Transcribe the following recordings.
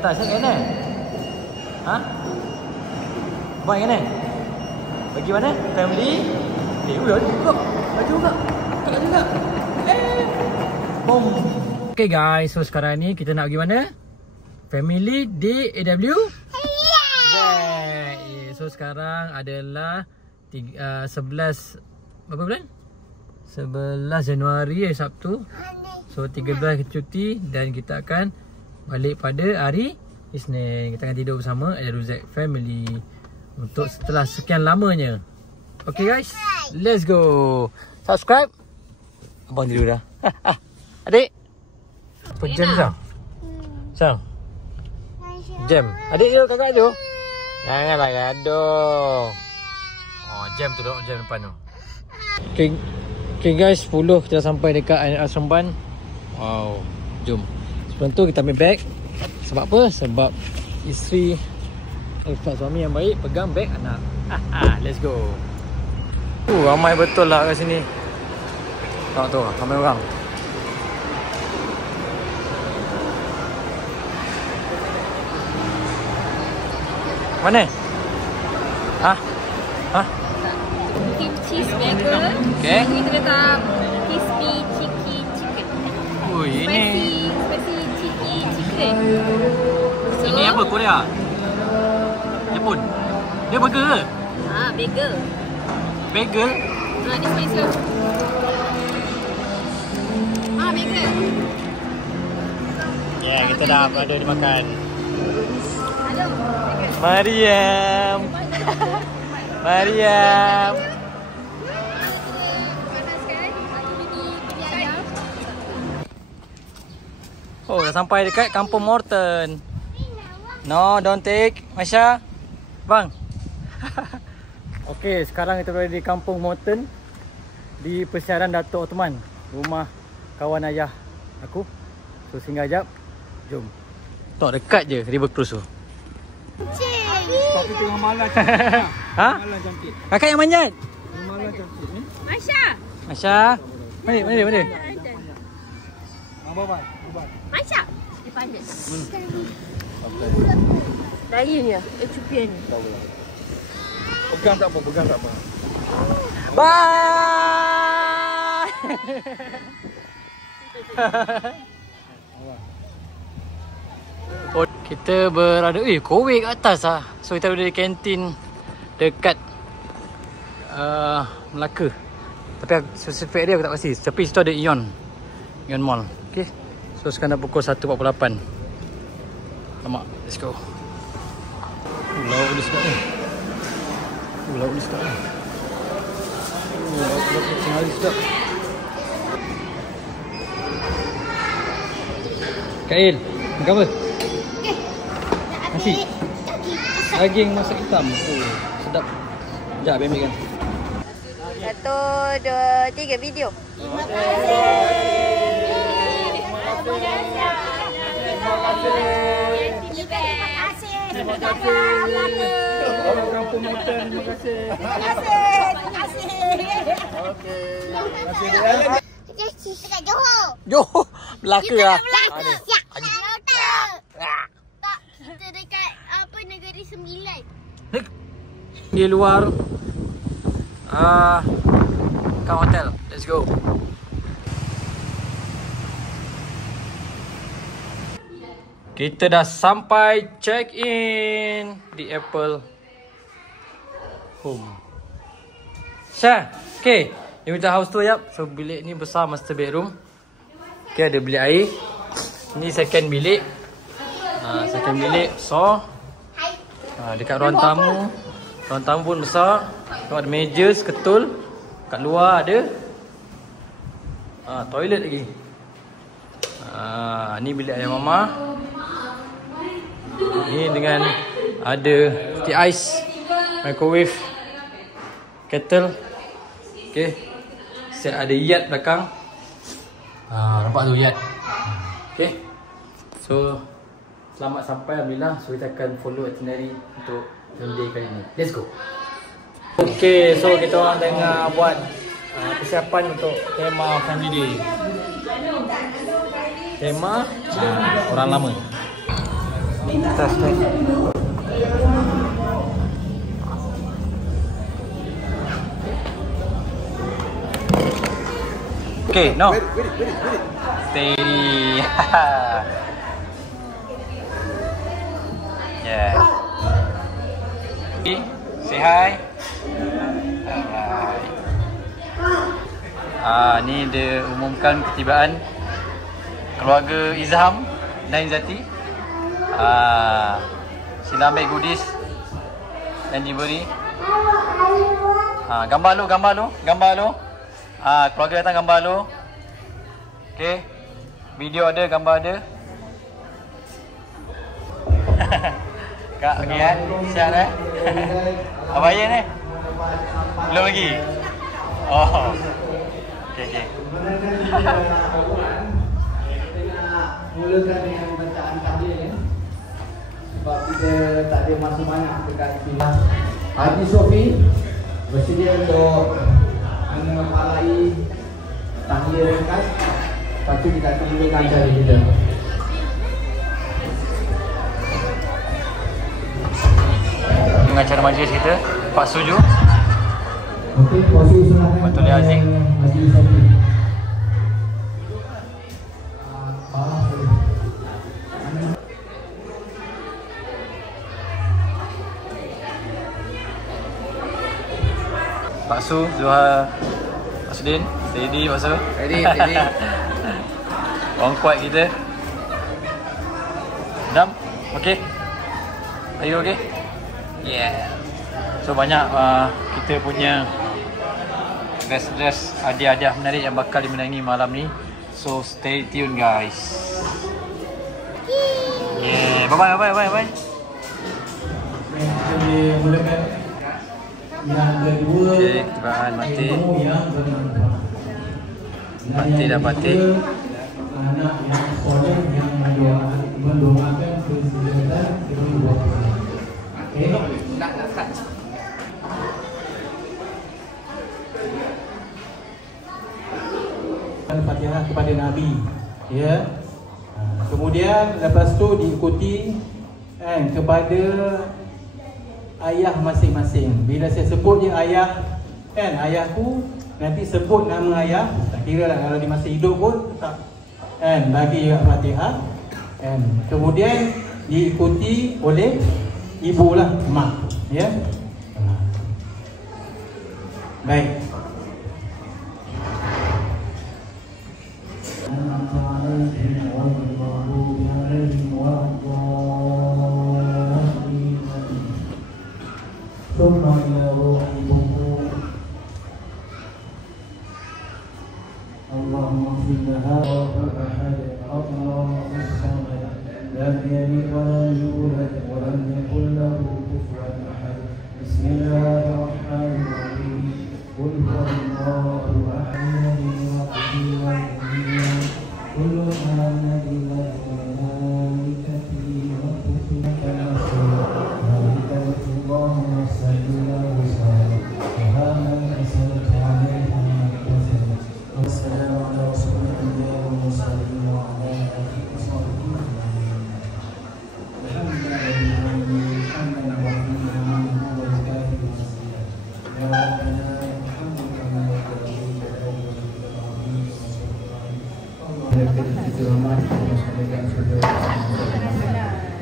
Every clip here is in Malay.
atas kan? Ha? Abang kan? Pergi mana? Family? Ada juga. Ada juga. Tak juga. Boom. Okay guys, so sekarang ni kita nak pergi mana? Family DAW? So sekarang adalah 11 berapa bulan? 11 Januari hari Sabtu. So 13 kita cuti dan kita akan balik pada hari Isnin. Kita akan tidur bersama Ruzek Family untuk setelah sekian lamanya. Okay guys, let's go. Subscribe. Abang tidur dah. Adik. Apa jam Sam? Sam. Jam. Adik tu, kakak tu. Janganlah gaduh. Oh, jam tu, jam depan tu. Okay guys, 10 kita dah sampai dekat Asremban. Wow, jom. Sebelum tu kita ambil beg. Sebab apa? Sebab isteri suami yang baik pegang beg anak. Let's go. Ramai betul lah kat sini. Tengok tu, ramai orang. Mana? Ha? Cheese burger. Okay. Kita letak crispy cheeky chicken. Oh, ini. Spicy cheeky chicken. Ini apa? Korea? Jepun? Dia burger ke? Bagel. Bagel? Ni spicy lah. Bagel. Ya, kita dah ada dimakan. Halo. Mariam. Mariam. Oh, dah sampai dekat Kampung Morton. No, don't take. Masya. Bang. Okey, sekarang kita berada di Kampung Morton di Persiaran Datuk Osman, rumah kawan ayah aku. So singgah jap. Jom. Tok dekat je River Cruise tu. Tapi tengah malah cantik. Ha? Malah cantik. Kakak yang manjat. Malah cantik ni. Masya. Masya. Mana? Abang. Masya. Dia pandai. Lain ya, cupian ni. Pegang tak apa. Bye. Oh, kita berada Kowe kat atas lah. So kita berada di kantin dekat Melaka. Tapi spesifik dia aku tak pasti. Tapi situ ada Ion Mall. Okay. So sekarang dah pukul 1.48. Lama. Let's go. Lauk dia sedap ni. Lauk dia sedap ni. Lauk kucing hari sedap. Kail, makan apa? Nasi. Daging masak hitam. Oh, sedap. Sekejap ambil kan. 1, 2, 3 video. Terima kasih. Terima kasih. Orang Kampung Morton, terima kasih. Okey. Terima kasih dia. Dekat Johor. Johor. Melaka lah. Melaka. Tak. Kita dekat Negeri Sembilan. Di luar kat hotel. Let's go. Kita dah sampai check in di Apple Home. Syah, okay. Ini macam house tour jap. So bilik ni besar, master bedroom. Okay, ada bilik air. Ni second bilik. Second bilik besar. Dekat ruang tamu. Ruang tamu pun besar. Tengok ada meja, ketul. Kat luar ada toilet lagi. Ni bilik ayah mama. Ni dengan ada tea ice, microwave, kettle. Okay. Set ada yacht belakang. Nampak tu yacht. Okay. So selamat sampai alhamdulillah. So kita akan follow itinerary untuk day kali ni. Let's go. Okay, so kita orang tengah buat persiapan untuk tema family day. Tema orang lama. Test ni. Okay, no. Steady. Yeah. Okay, say hi. Alright. Ni dia umumkan ketibaan keluarga Izham dan Izzati. Sila ambil goodies dan diberi. Gambar lu. Keluarga datang gambar lu. Okay. Video ada, gambar ada. Kak, okey kan? Siap eh? Abaya ni? Belum lagi? Oh. Okey. Mulakan dengan bacaan tahlil ya. Sebab kita tak ada masa banyak dekat sini. Haji Sofi bersedia untuk mengepalai tahlil ringkas. Lepas tu kita akan mulakan dari kita. Pengacara majlis kita, Pak Suju. Okey, Puan Suju silakan. Betul ya, Aziz? Haji Sofi. Pak Su, Zuhal, Pak Sudin, steady Pak Su. Steady. Orang kuat kita. Dam, okey? Are you okay? Yeah. So banyak kita punya dress hadiah-hadiah menarik yang bakal dimenangi malam ni. So stay tune guys. Yeah, bye. Kita mulakan yang kedua. Okay, ketibaan mati. Mati dah mati. Anak yang soleh yang mendoakan kesehatan kedua. Okey. Nak kat. Al-Fatihah kepada Nabi. Ya. Kemudian lepas tu diikuti kepada ayah masing-masing. Bila saya sebut dia ayah, ayahku, nanti sebut nama ayah. Tak kira lah kalau dia masih hidup pun tak bagi juga Fatihah. Kemudian diikuti oleh ibu lah, mak. Ya. Baik.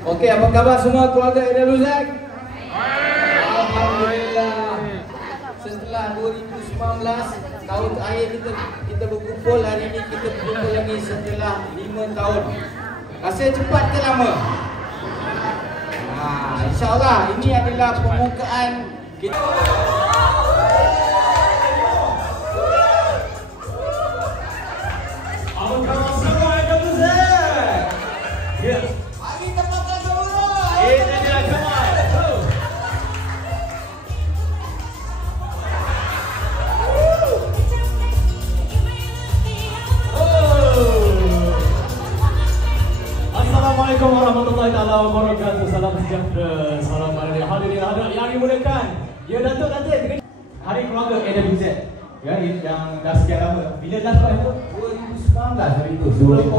Okey, apa khabar semua keluarga Aidil Luzak? Alhamdulillah. Setelah 2019 tahun terakhir kita berkumpul, hari ini kita berkumpul lagi setelah 5 tahun. Rasa cepat ke lama? InsyaAllah ini adalah pembukaan kita. Apa khabar semua Aidil Luzak? Ya. Assalamualaikum warahmatullahi wabarakatuh. Salam sejahtera. Salam pada hadirin yang dimuliakan. Ya Datuk, hari keluarga Aidil Luzak. Ya, yang dah sekian lama. Bila dah start itu? 2019 hari itu. Sebelum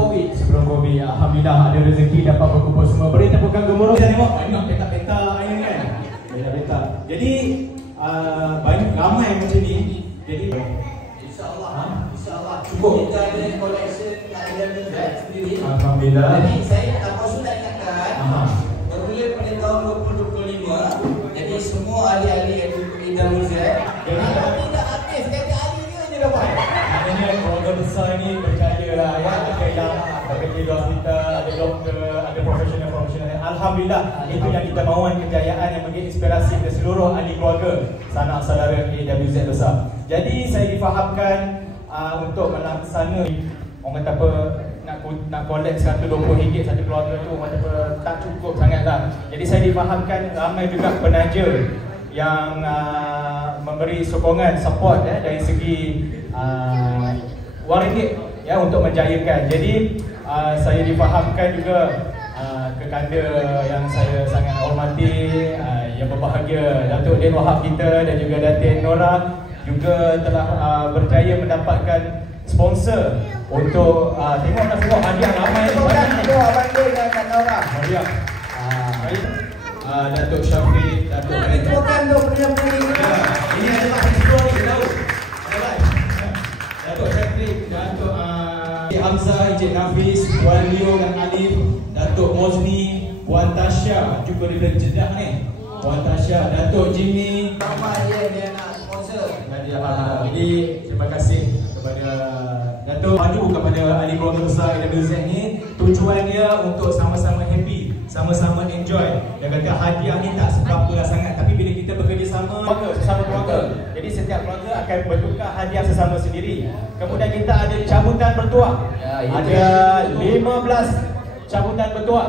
Covid. Alhamdulillah ada rezeki dapat berkumpul semua. Beri tepukan gemuruh. Kita tengok banyak peta-peta ini kan. Peta-peta. Jadi banyak ramai macam ni. Jadi insya-Allah cukup. Kita ada collection ada sendiri. Alhamdulillah. Jadi saya apa sudah ingatkan. Bermula pada tahun 2025. Jadi semua ahli-ahli EWZ. Jadi kami dah habis kata ahli ni je dapat. Maknanya keluarga besar ni percayalah ya, ada yang bekerja di hospital, ada doktor, ada profesional. Alhamdulillah itu yang kita mahukan, kejayaan yang memberi inspirasi kepada seluruh ahli keluarga sanak saudara EWZ besar. Jadi saya difahamkan untuk melaksana orang kata apa nak collect RM120 satu keluarga tu orang kata apa tak cukup sangatlah. Jadi saya difahamkan ramai juga penaja yang memberi sokongan support dari segi wang ringgit ya untuk menjayakan. Jadi saya difahamkan juga kekanda yang saya sangat hormati, yang berbahagia Datuk Din Wahab kita dan juga Datin Nora juga telah berjaya mendapatkan sponsor untuk tengok hadiah ramai banyak tu abang Din dan Kak Nora. Hadiah. Datuk Syafiq, Datuk itu kan tu punya ini adalah explore ni tahu. Datuk Syafiq, Datuk Hamzah, Encik Nafis, Puan Leo dan Alif, Datuk Mozni, Puan Tasha juga dari Jeddah ni. Puan Tasha, Datuk Jimmy, ramai dia nak sponsor. Jadi terima kasih kepada Datuk maju kepada ahli keluarga besar EWZ ni. Tujuan dia untuk sama-sama happy, sama-sama enjoy. Dia kata hadiah ni tak seberapa sangat, tapi bila kita bekerjasama sesama keluarga, jadi setiap keluarga akan bertukar hadiah sesama sendiri. Kemudian kita ada cabutan bertuah. Ada 15 cabutan bertuah.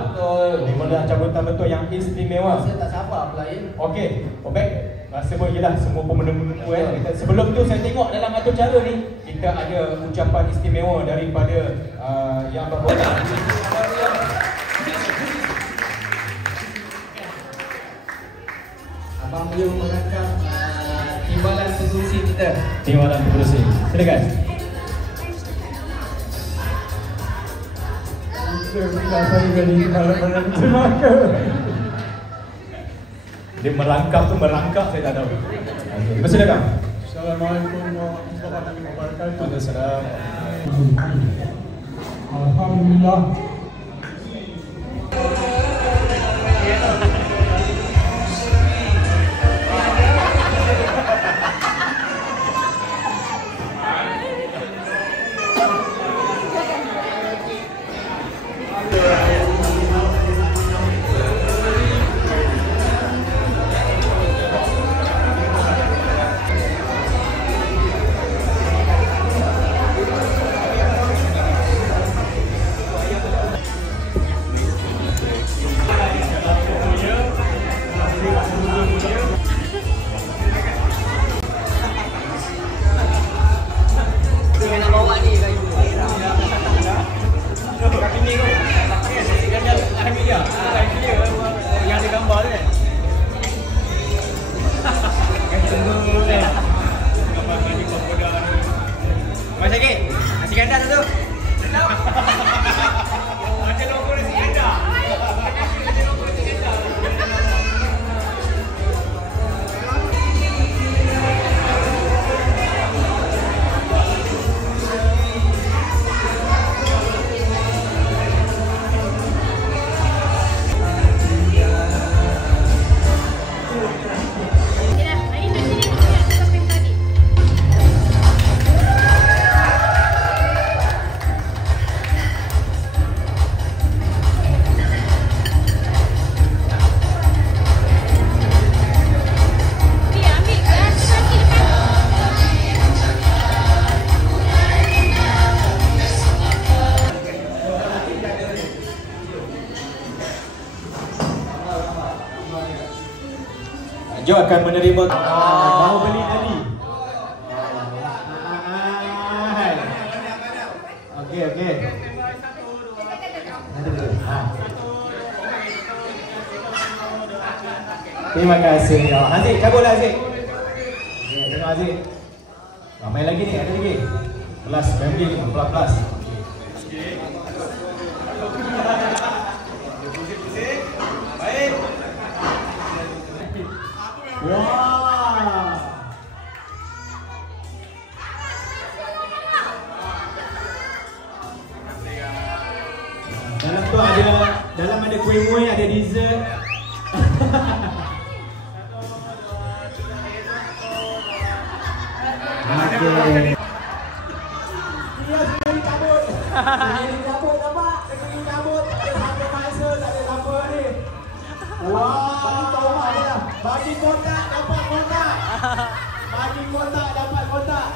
15 cabutan bertuah yang istimewa. Saya tak sabar pula ya. Okey, baik. Rasa pun jelah semua pemenang-pemenang sebelum tu saya tengok dalam atur cara ni kita ada ucapan istimewa daripada yang berkuasa. Abang beliau merangkap timbalan pengurusi kita. Timbalan pengurusi. Silakan. Dia merangkap tu merangkap saya tak tahu. Okey, silakan. Assalamualaikum warahmatullahi wabarakatuh. Waalaikumsalam. Alhamdulillah. Mas Syakir, nasi ganda satu. Ada logo nasi ganda. Ada logo nasi ganda. Jo akan menerima mau beli tadi. Okey. Terima kasih. Aziz, cabutlah Aziz. Terima kasih. Ramai lagi ni, ada lagi. Plus family ni, plus. Baik. Wah. Dalam tu ada kuih-muih, ada dessert. Okey. Dia sudah dicabut. Nampak? Dia dicabut. Ada satu masa tak ada apa ni. Wah, bagi kotak dapat kotak. Bagi kotak dapat kotak.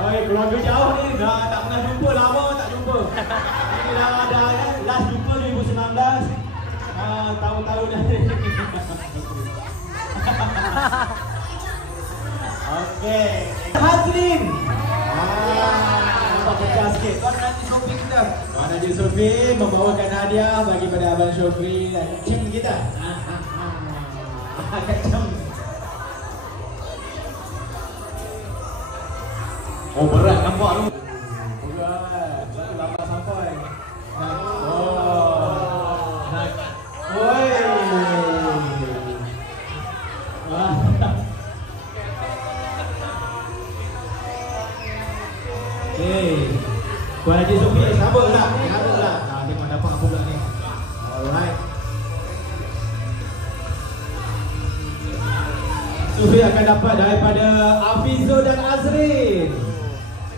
Oi, keluarga jauh ni dah tak pernah jumpa, lama tak jumpa. Ini dah ada kan, last jumpa 2019. Tahun-tahun dah ni. Okey. Hazrin. Nampak pecah sikit. Tuan Haji Sofri kita. Tuan Haji Sofri membawakan hadiah bagi pada Abang Sofri dan tim kita. Kacam. Oh, berat nampak tu. Berat. Lambat sampai. Oi. Tuan Haji Sofri, sabarlah. Tengok dapat apa pula ni. Alright. Sofri akan dapat daripada Afizo dan Azrin.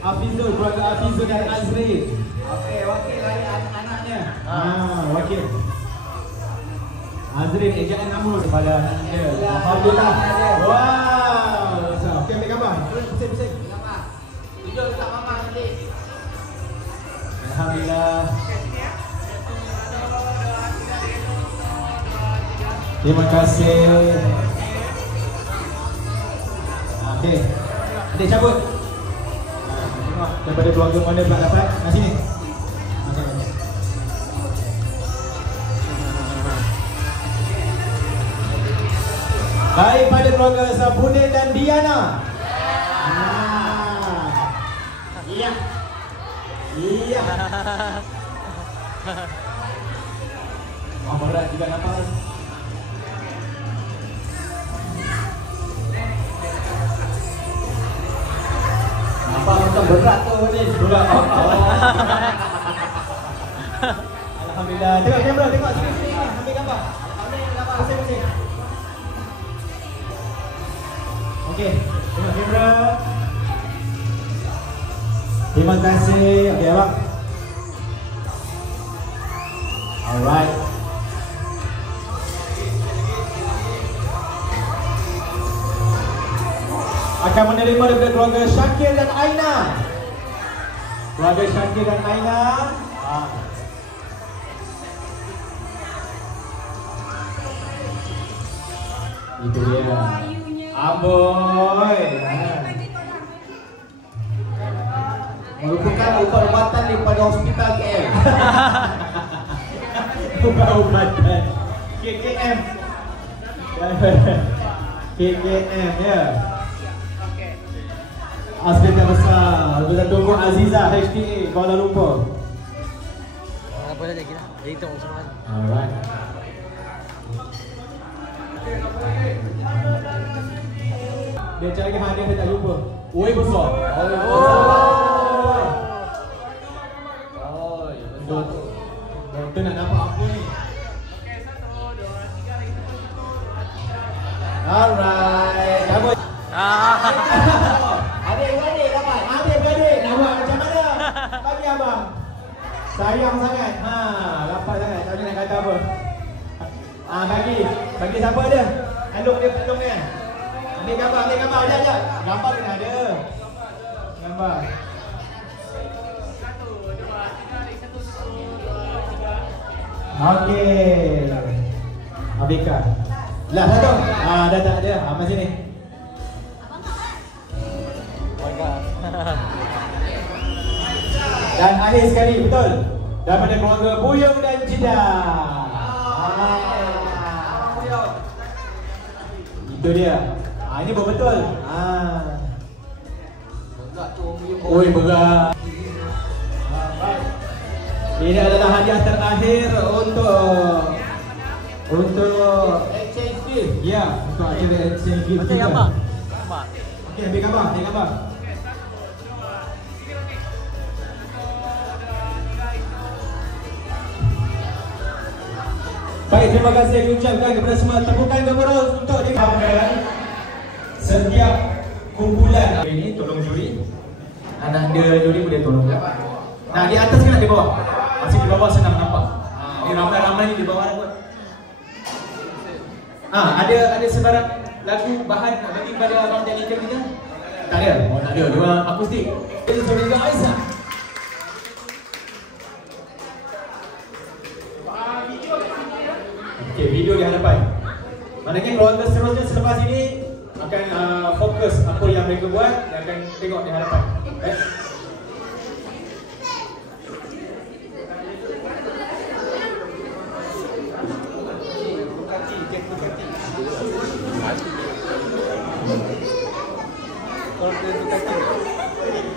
Afizo, keluarga Afizo dan Azrin. Okey, wakil dari anaknya. Wakil. Azrin, ejaan nama kepada anaknya. Alhamdulillah. Wow. Okey, ambil gambar. Pusing-pusing. Gambar. Tunjuk dekat mama nanti. Alhamdulillah. Terima kasih. Okey. Adik cabut. Tengok daripada keluarga mana pula dapat. Nah sini. Daripada keluarga Sabudin dan Diana. Iya. Iya. Berat juga nampak. Nampak macam berat tu ni. Berat. Alhamdulillah. Tengok kamera, tengok sini. Ambil gambar. Ambil gambar. Pusing-pusing. Okey, tengok kamera. Terima kasih. Okey, abang. Alright. Akan menerima daripada keluarga Syakir dan Aina. Keluarga Syakir dan Aina. Itu dia. Aboy. Merupakan ubat-ubatan daripada hospital KL. Ubat-ubatan KKM. KKM ya. Asli yang besar. Kita tunggu Aziza HTA Kuala Lumpur. Boleh lagi lah. Jadi tengok semua. Alright. Dia cari hadiah dia tak jumpa. Oi besar. Tu nak nampak apa ni? Alright. Cabut. Adik-beradik dapat. Adik-beradik nak buat macam mana? Bagi abang. Sayang sangat. Dapat sangat. Tak boleh nak kata apa. Bagi siapa ada? Elok dia pelong dia. Ambil gambar. Sekejap. Gambar kena ada. Gambar. Okey. Abika. Lah satu. Dah tak ada. Amat sini. Dan akhir sekali betul daripada keluarga Buyung dan Jida. Itu dia. Ini betul. Oi, berat. Ini adalah hadiah terakhir untuk exchange gift. Ya, untuk acara exchange gift. Okey, gambar. Okey, ambil gambar. Baik, terima kasih saya ucapkan kepada semua. Tepukan gemuruh untuk dipahamkan. Setiap kumpulan ini tolong juri. Anak dia juri boleh tolong. Nah, di atas ke nak di bawah? Masih di bawah senang nampak. Ini ramai-ramai ni di bawah kot. Ada sebarang lagu bahan nak bagi kepada abang teknikal ni kan? Tak ada? Oh, tak ada. Dia akustik. Ini sebenarnya Aisyah. Okey, video di hadapan. Maknanya keluarga seterusnya selepas ini akan fokus apa yang mereka buat dan akan tengok di hadapan.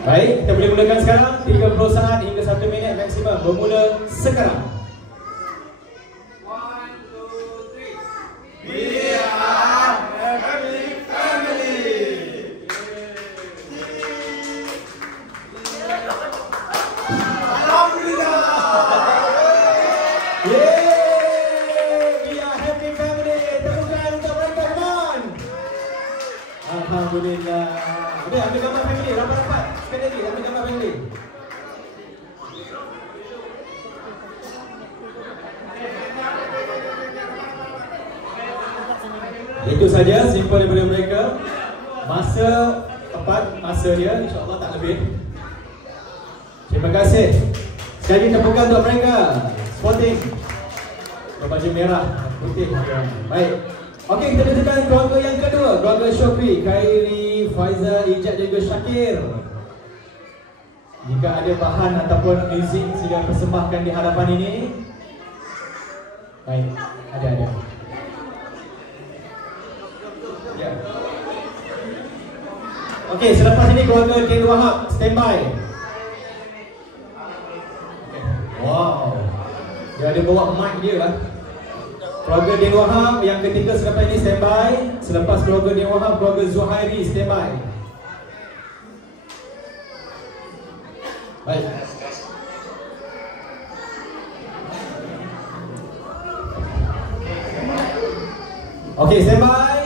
Baik, kita boleh mulakan sekarang. 30 saat hingga 1 minit maksimum. Bermula sekarang. Alhamdulillah. Udah, ambil gambar family, rapat-rapat. Sekali lagi, ambil gambar family. Itu saja, simple daripada mereka. Masa tepat, masa dia, insyaAllah tak lebih. Terima kasih. Sekali lagi tepukan untuk mereka. Sporting. Berbaju merah, putih. Baik. Okey, kita dengarkan keluarga yang kedua, keluarga Syukri, Khairi, Faizal, Ijat dan juga Syakir. Jika ada bahan ataupun muzik sila persembahkan di hadapan ini. Baik, ada. Ya. Okey, selepas ini keluarga Din Wahab, standby. Wow, dia ada bawa mic dia lah. Keluarga Din Wahab yang ketiga selepas ini standby. Selepas keluarga Din Wahab, keluarga Zuhairi standby. Baik. Okey, standby.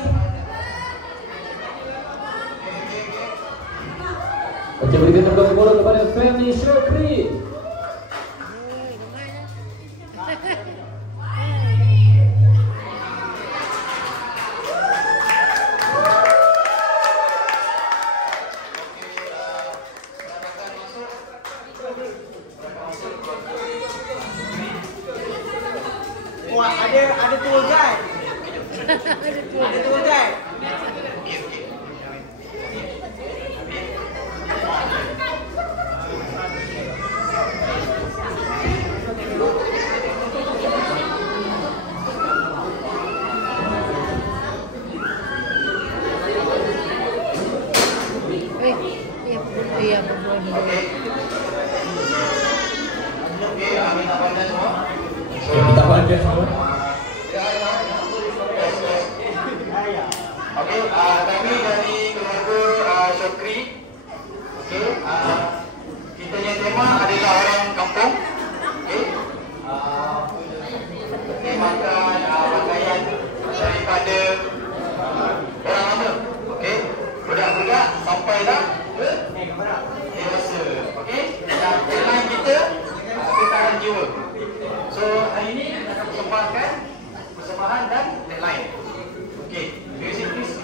Okey, berikan tepuk tangan kepada family Syukri. Ada tour guide. Ada tour guide. Kita pada semua. Okey, kami dari keluarga Syukri. Okey, kita punya tema adalah orang kampung. Okey, makan pakaian daripada orang lama. Okey, budak-budak sampailah ke dewasa. Okey, dan tema kita ketahanan jiwa. So hari ini akan persembahkan persembahan dan deadline. Okey, music please.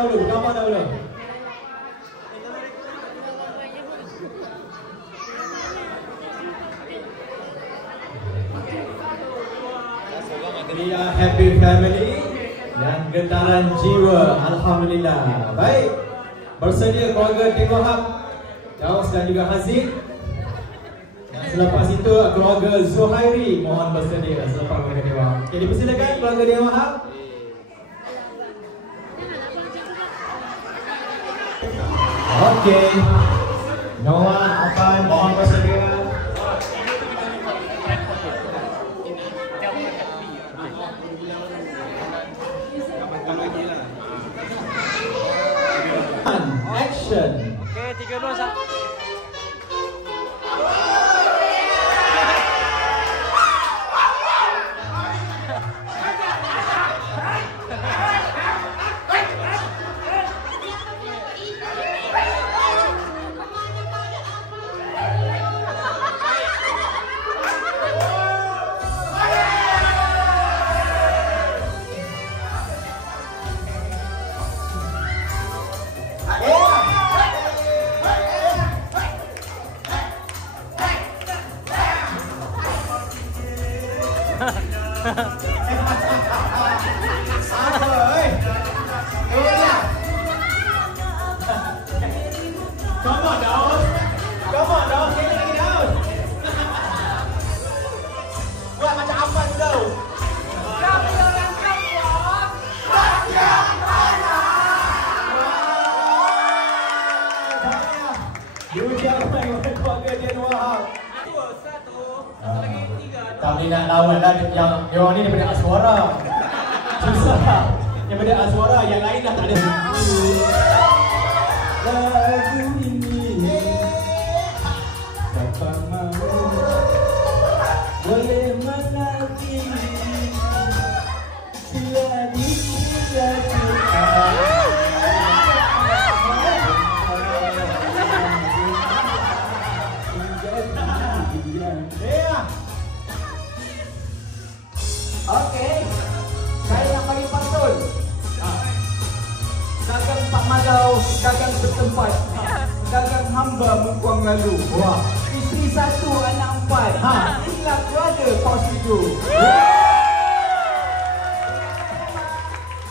dahulu. We are happy family dan getaran jiwa, alhamdulillah. Baik, bersedia keluarga Tengku Wahab, Daus dan juga Haziq. Dan selepas itu keluarga Zuhairi mohon bersedia selepas keluarga Tengku Wahab. Okey, dipersilakan keluarga Tengku Wahab. Okey, Noah, Afan mohon bersedia. Action. Okey, 3 Tak boleh nak lawan lah yang orang ni daripada Aswara. Susah. Daripada Aswara, yang lain dah tak ada. Lagu ini Bapak mahu boleh menanti selagi kita Okey, saya yang paling pantun. Dagang Pak Madau, dagang setempat. Dagang hamba mengkuang lalu. Wah, isteri 1, anak 4. Inilah keluarga pos 7.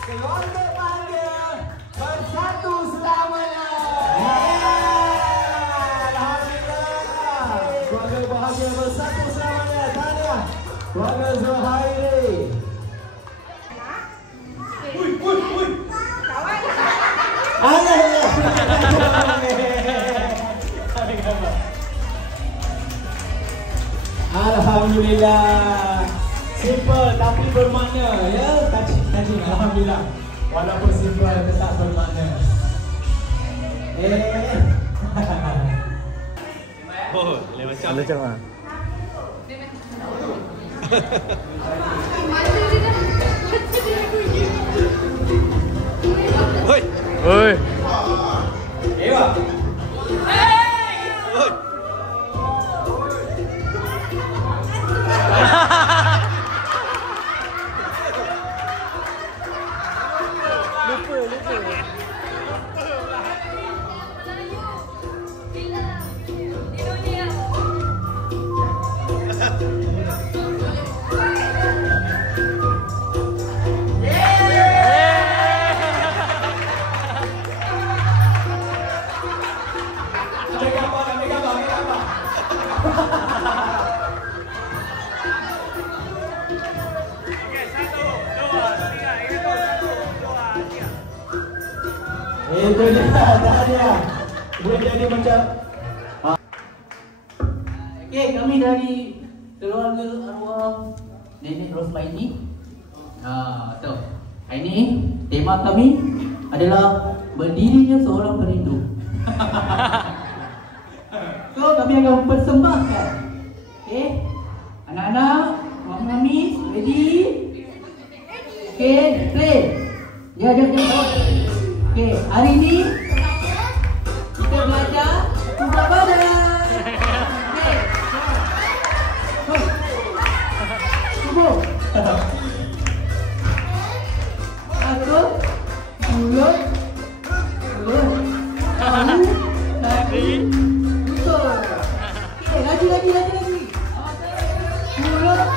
Keluarga bahagia bersatu selamanya. Alhamdulillah. Keluarga bahagia bersatu selamanya. Tahniah. Keluarga Zuhairi. Alhamdulillah. Simple tapi bermakna ya. Tajik. Alhamdulillah. Walaupun simple tetap bermakna. Oh, macam ah. Oi. Oi. Ewa. Oi. Itu dia, tahniah. Boleh jadi macam Okey, kami dari keluarga arwah Nenek Rosmaini. So, hari ini tema kami adalah berdirinya seorang perindu. So, kami akan mempersembahkan. Okey, anak-anak, mami, ready? Okey, play. Ya. Okey, hari ini kita belajar kubah badan. Okey. Satu, mulut, Betul. Okey, lagi. Mulut.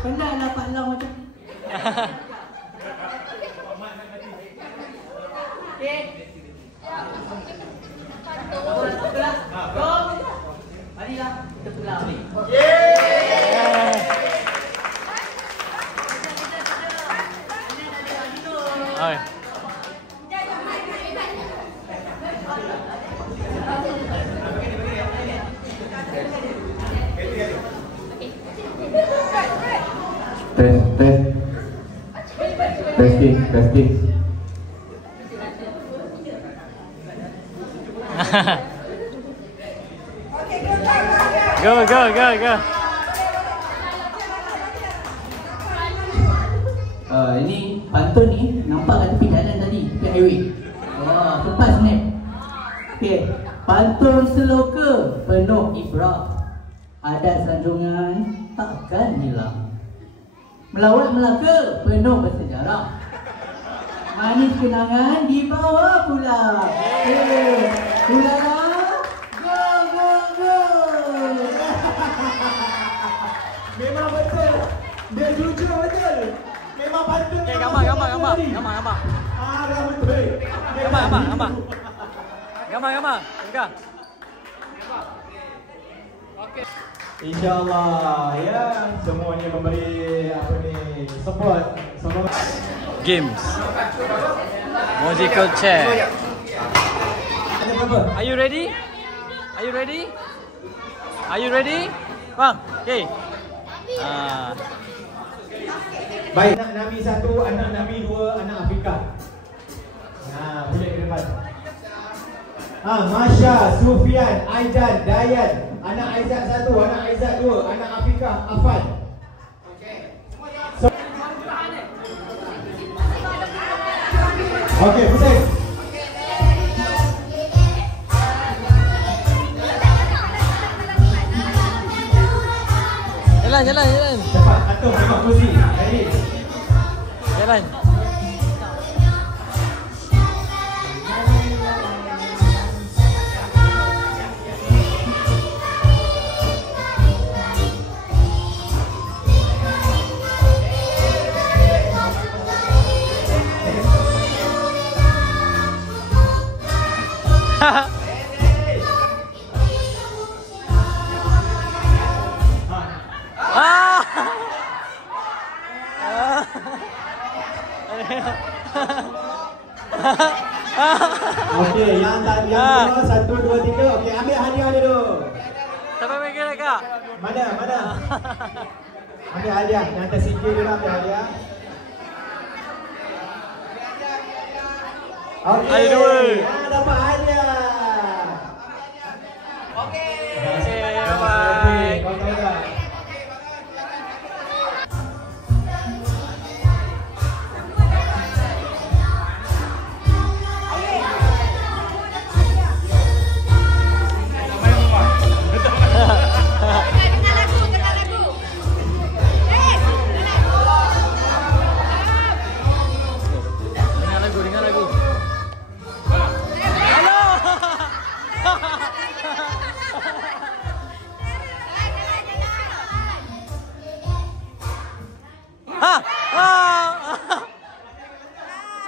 Penatlah Pak Long macam. Okey. Marilah kita pulang ni. Oi. Testing. Go. Ini pantun ni nampak kat tepi jalan tadi, tepi highway. Tepat snap. Okey, pantun seloka penuh ibrah. Adat sanjungan takkan hilang. Melawat Melaka penuh bersejarah. Manis kenangan dibawa pulang. Ulala, go. Memang betul. Dia jujur betul. Memang pantun. Okay, gambar. Dah betul. Gambar. Tengah. Okey. InsyaAllah ya, semuanya memberi support semua. Games. Musical chair. Are you ready? Bang, okay. Baik, anak Nabi 1, anak Nabi 2, anak Afrika. Boleh ke depan. Masya, Sufian, Aizan, Dayan. Anak Aizat 1, anak Aizat 2, anak Afrika, Afan. Okey, pusing. Jalan. Cepat, atur, tengok kursi. Ready? Jalan. Okey, yang dua, 1, 2, 3. Okey, ambil hadiah dulu. Siapa pegang kak? Mana? Ambil hadiah. Yang tersingkir dulu ambil hadiah. Okey. Ada dua. Dapat hadiah. Okey, bye. Dengar lagu.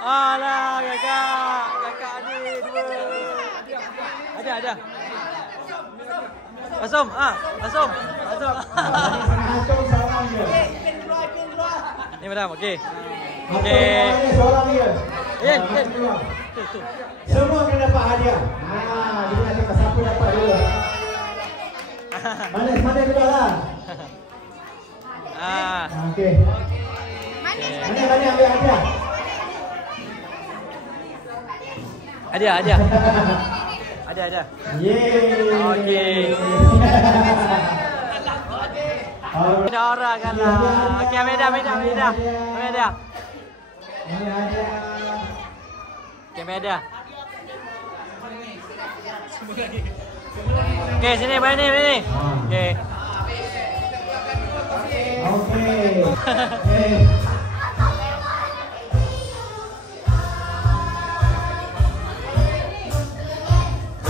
Alah, kakak ni dua. Ada. Asum. Ni madam, okey. Seorang dia. Yen. Semua akan dapat hadiah. Dia nak cakap siapa dapat dulu. Mana keluar lah. Okey. Mana ambil hadiah. Hadiah. Ada. Yeay. Okey. Ada orang kan lah. Okey, ambil dah. Okey, ambil dah. Okey, sini, mana ni? Okey.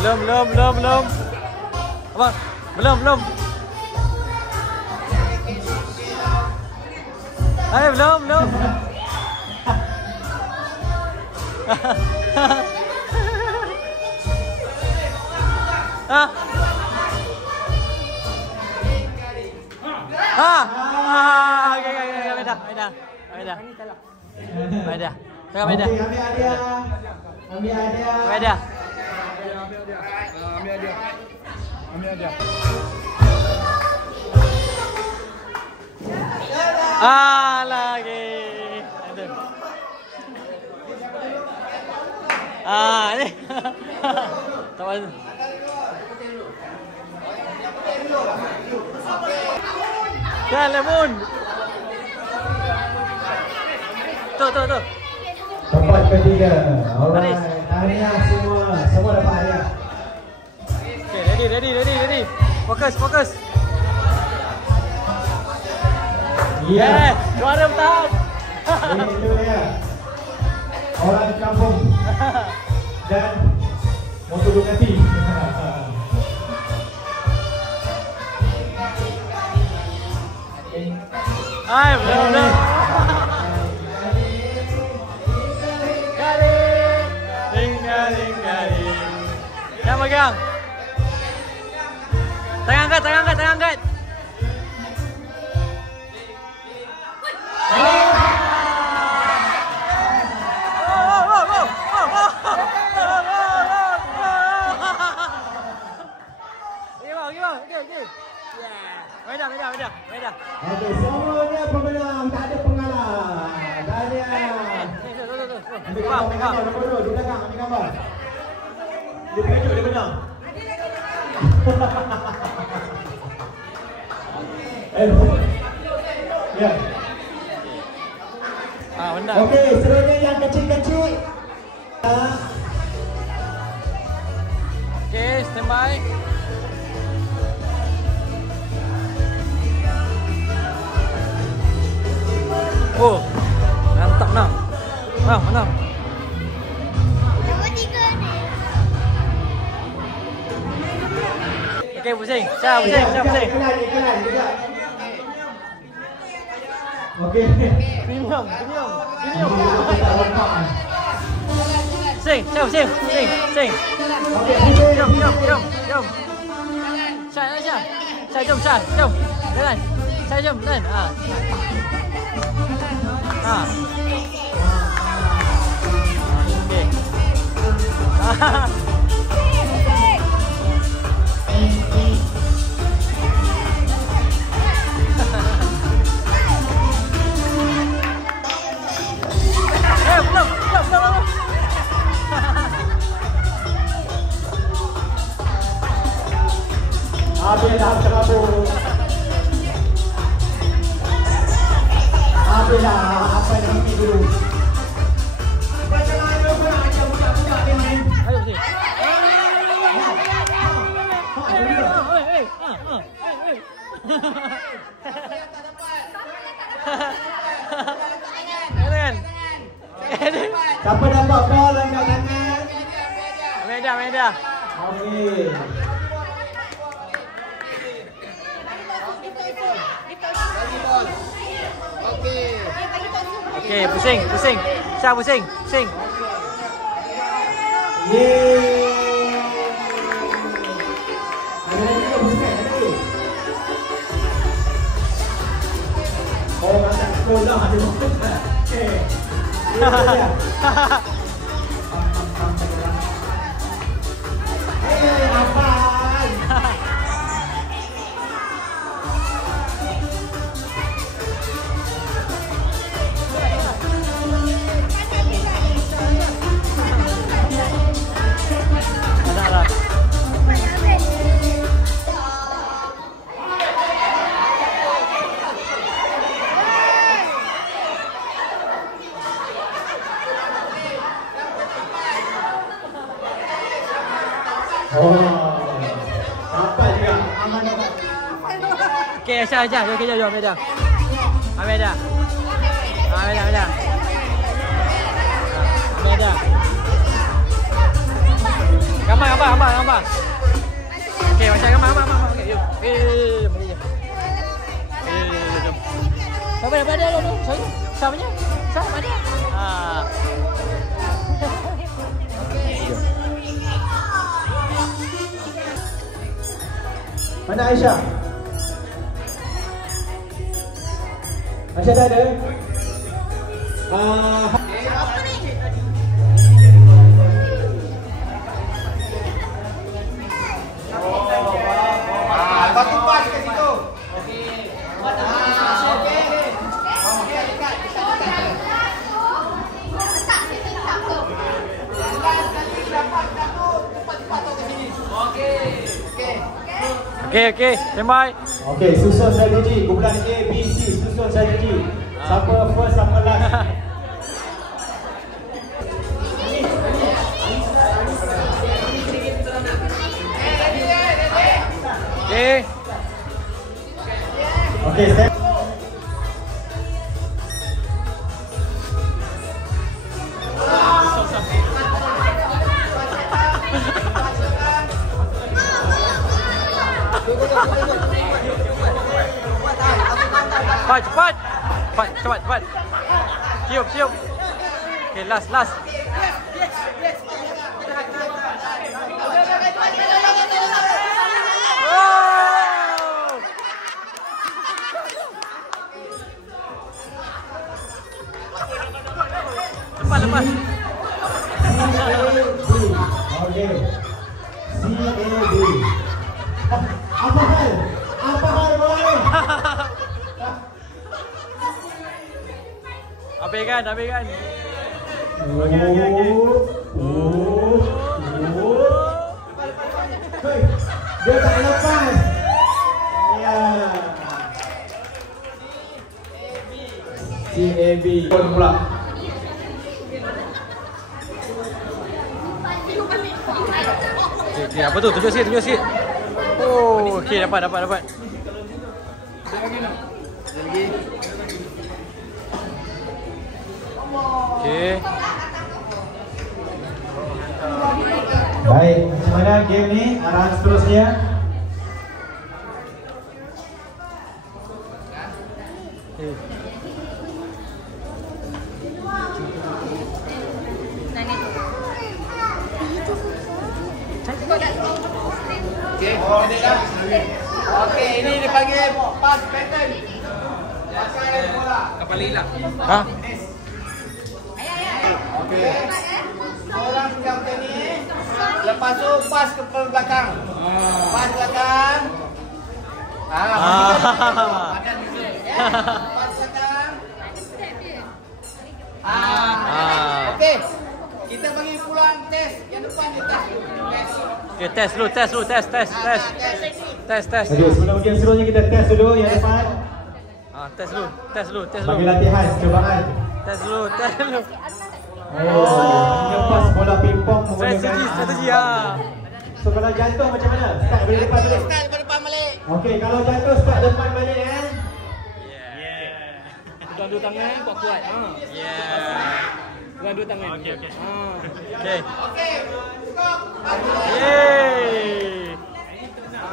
Belum. Abang, belum. Belum. Ambil hadiah. Lagi. Ni. Tak apa. Dah lemon. Tu. Tempat ketiga. Alright. Tahniah semua dapat hadiah. Okay, ready. Fokus. Ya. Juara bertahan. Itu dia. Orang kampung. Dan motor Bugatti. Belum. Garing. Yang pegang. Tangan angkat. Beda. Okey, semuanya pemenang, tak ada pengalah. Tahniah. Ambil gambar. Nombor 2 di belakang, ambil gambar. Dia tunjuk dia menang. Ya. Benar. Okey, seterusnya yang kecil-kecil. Okey, standby. Oh, mantap nak. Menang. Nombor 3 ni. Okey, pusing. Saya pusing. Iklan juga. Okey. Premium. Sing. Okey, Jom. Syah, jom. Jalan. Syah, jom. Jalan. Belum. Habis dah terabur. Habis dah. Apa yang nanti dulu? Budak-budak dia main. Ayo sini. Siapa dapat bol angkat tangan. Media. Okey. Okey, pusing. Syah pusing. Yeay. Ada lagi ke pusing? Oh, nak sekolah ada pusing. Okey. Okey, Aisyah. Okey, jom. Ambil dah. Ambil dah. Gambar. Okey, macam gambar. Okey, jom. Mari je. Jom. Sabar dia. Sama dia. Mana Aisyah? Aisyah dah ada? Batu pas kat situ. Okey, standby. Okey, susun strategi. Kumpulan A, B, C, susun strategi. Siapa first, siapa last. Okey, step. Cepat. Siap. Okey, last. Lepas. Okey. CAB. Apa hal boy? Habiskan. Dia tak lepas. Ya. CAB. Pula. Okey, apa tu? Tunjuk sikit. Oh, okey, dapat. Okey. Baik, macam mana game ni? Arahan seterusnya. Okey, ini dipanggil pass pattern. Pakai bola. Kapal hilang. Ha? Okey. Orang captain ni lepas tu pas ke belakang. Pas belakang. Makan dulu. Pas belakang. Okey. Kita bagi pulang test. Yang depan dia test. Okey, test dulu. Test. Okey, sebelum game seterusnya kita test dulu yang depan. Test dulu. Bagi latihan, cubaan. Test dulu. Lepas bola pingpong menggunakan Strategi. So kalau jatuh macam mana? Start dari depan balik. Start dari depan balik. Okey, kalau jatuh start depan balik Yeah. Pegang dua tangan, kuat. Yeah. Pegang dua tangan. Okey. Okey. Stop. Yeay.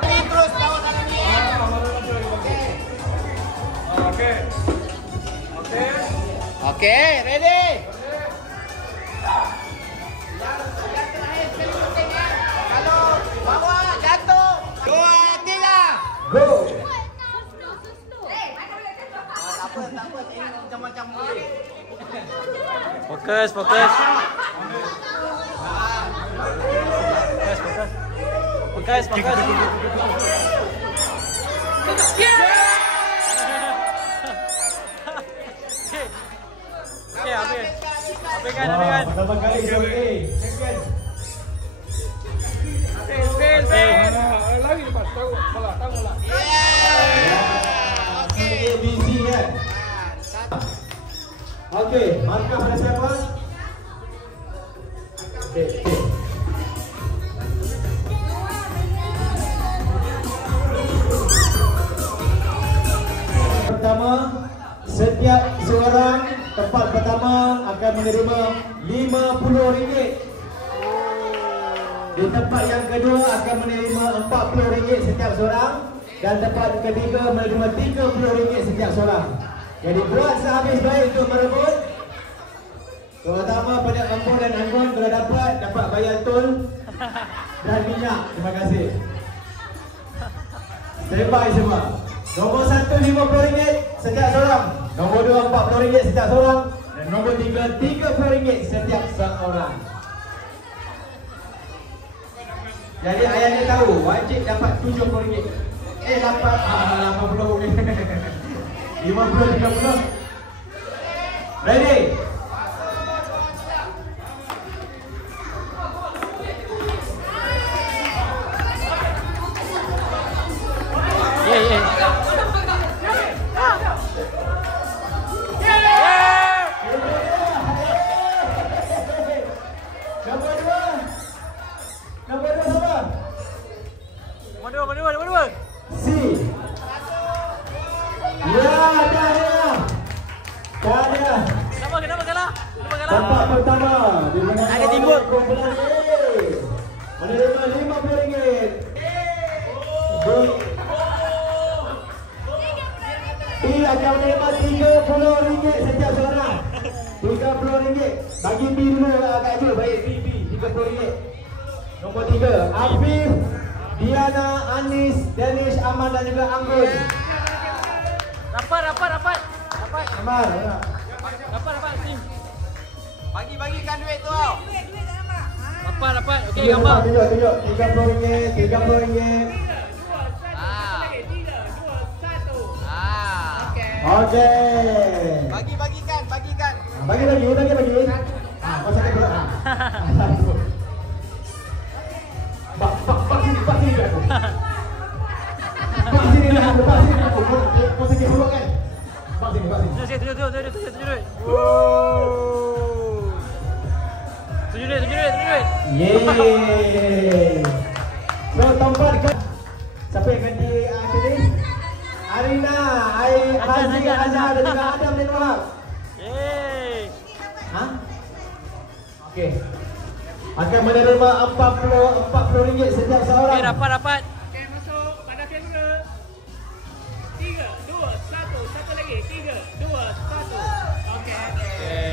Terus lawan tangan ni. Okey, ready? Yang terakhir sekali penting ya. Kalau bawa jatuh. 2, 3. go. Tak apa. Macam-macam boleh. Fokus. Okey, habiskan. Pertama kali gol A. Champion. Lari lepas. Tahu bola. Okey. A, B, C kan? Okey, markah pada siapa? Okey. akan menerima RM50. Di tempat yang kedua akan menerima RM40 setiap seorang. Dan tempat ketiga menerima RM30 setiap seorang. Jadi buat sehabis baik untuk merebut. Terutama pada Ampun dan Anggun, kalau dapat bayar tol dan minyak. Terima kasih. Standby semua. Nombor 1 RM50 setiap seorang. Nombor 2 RM40 setiap seorang. Dan nombor 3 RM30 setiap seorang. Jadi ayah ni tahu wajib dapat RM70. Dapat 80 ni. 50 30. Ready? Tempat pertama ada timbul menerima RM50. B akan menerima RM30 setiap seorang. RM30. Bagi B dulu Kak Ju. Baik B RM30. Nombor 3 Afif, Diana, Anis, Danish, Aman dan juga Anggun. Rapat. Aman. Rapat tim. Bagi-bagikan duit tu tau. Rapat. Okey, gambar. Tunjuk. RM30. Okey. Bagikan. Bagi. Kau sakit pula. Pak sini. Pak sini aku. Kau sakit pula kan? Pak sini. Tunjuk. Wow. Tunjuk duit. Yeay. So tempat dekat. Siapa yang ganti tadi? Arina, Haji, Azhar dan juga Adam dan Wahab. Yeay. Okey. Akan menerima RM40 setiap seorang. Okey, rapat. Okey, masuk pada kamera. 3, 2, 1. Satu lagi. 3, 2, 1. Okey.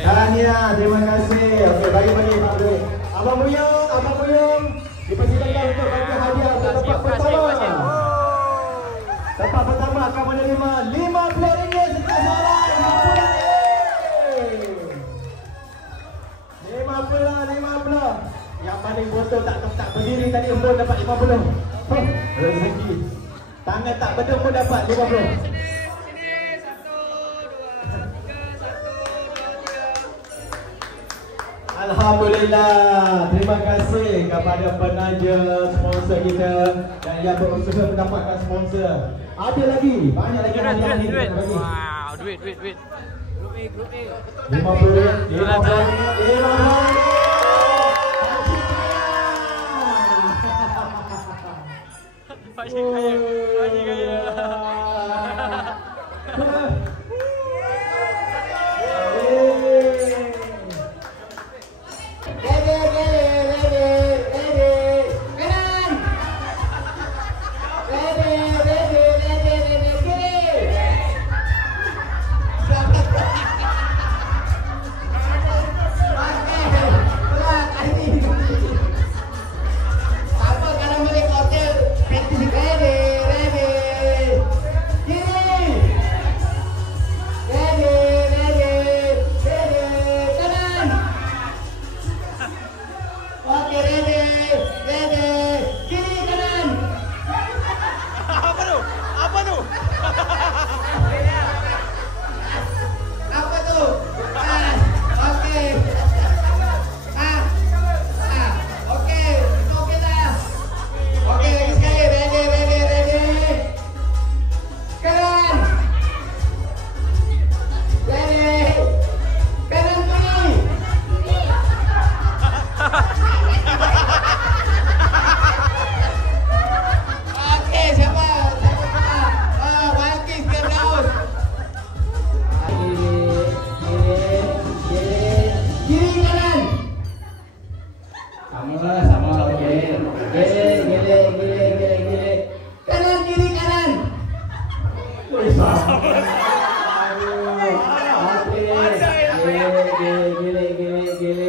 Tahniah, terima kasih. Okey, bagi Pak duit. Abang Buyung, dipersilakan untuk bagi hadiah untuk tempat pertama. Tempat pertama akan menerima RM50 setiap seorang. RM50. Yang paling botol tak berdiri tadi pun dapat RM50. Rezeki. Tangan tak berdeng pun dapat RM50. Sini. 1, 2, 3. 1, 2, 3. Alhamdulillah. Terima kasih kepada penaja sponsor kita dan yang berusaha mendapatkan sponsor. Ada lagi, banyak lagi hadiah ni. Wow, duit. Grup A. RM50. Pakcik kaya.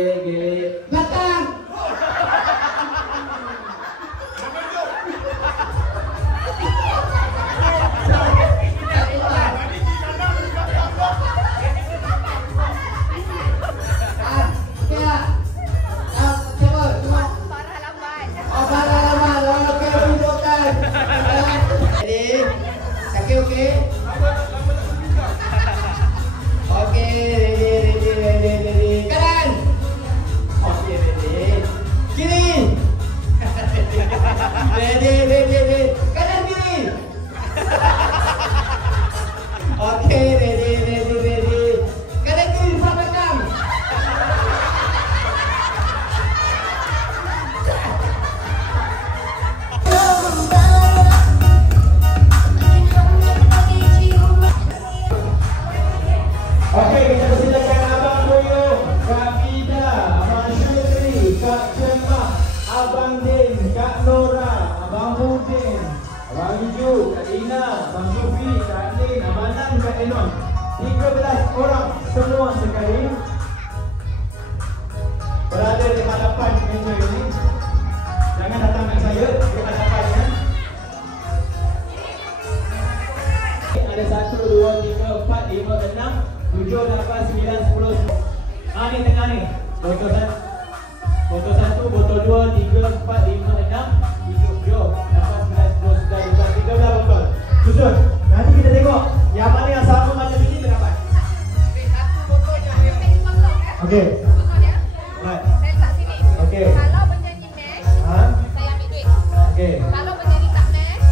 Gile. Belakang. Enon 13 orang semua sekali berada di hadapan meja ini. Jangan datang dengan saya di hadapan ya. Ada 1, 2, 3, 4, 5, 6, 7, 8, 9, 10. Ni tengah ni. Botol 1, botol 2, 3, 4, 5, 6, 7, 8, 9, 10, 11, 12, 13 botol. Susun. Nanti kita tengok yang mana yang sama macam ini berdapat. Satu botol je. Okey. Botolnya. Right. Saya letak sini. Okey. Kalau benda ni match, saya ambil duit. Okey. Kalau benda ni tak match,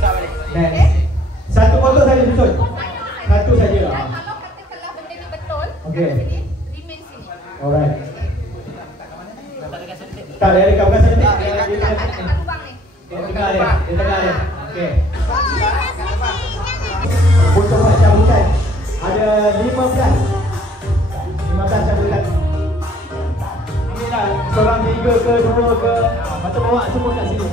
tak balik. Next. Satu botol saja susun. Satu saja. Dan kalau katakanlah benda ni betul, Okey. sini, remain sini. Alright. Tak ada rekam bukan sedetik. Ada lubang ni. Di tengah dia. Di tengah dia. Okey. Botol Pak cabutan. Ada 15 cabutan. Inilah seorang 3 ke 2 ke macam bawa semua kat sini.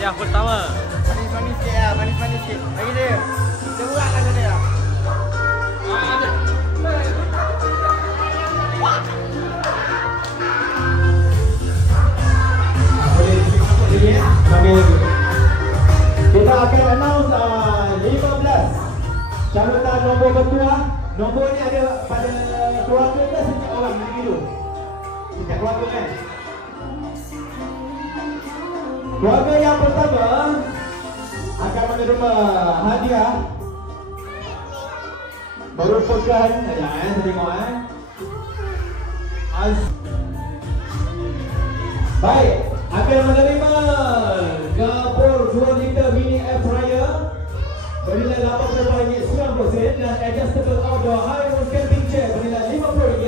Yang pertama. Manis-manis sikit lah, manis-manis sikit. Bagi dia. Kita buatkan dia lah. Kita akan announce 15 cabutan nombor ketua. Nombor ni ada pada keluarga ke setiap orang individu? Setiap keluarga kan? Keluarga yang pertama akan menerima hadiah merupakan saya tengok baik, akan menerima dapur 2 liter mini air fryer bernilai RM80.90 dan adjustable outdoor high-room camping chair bernilai RM50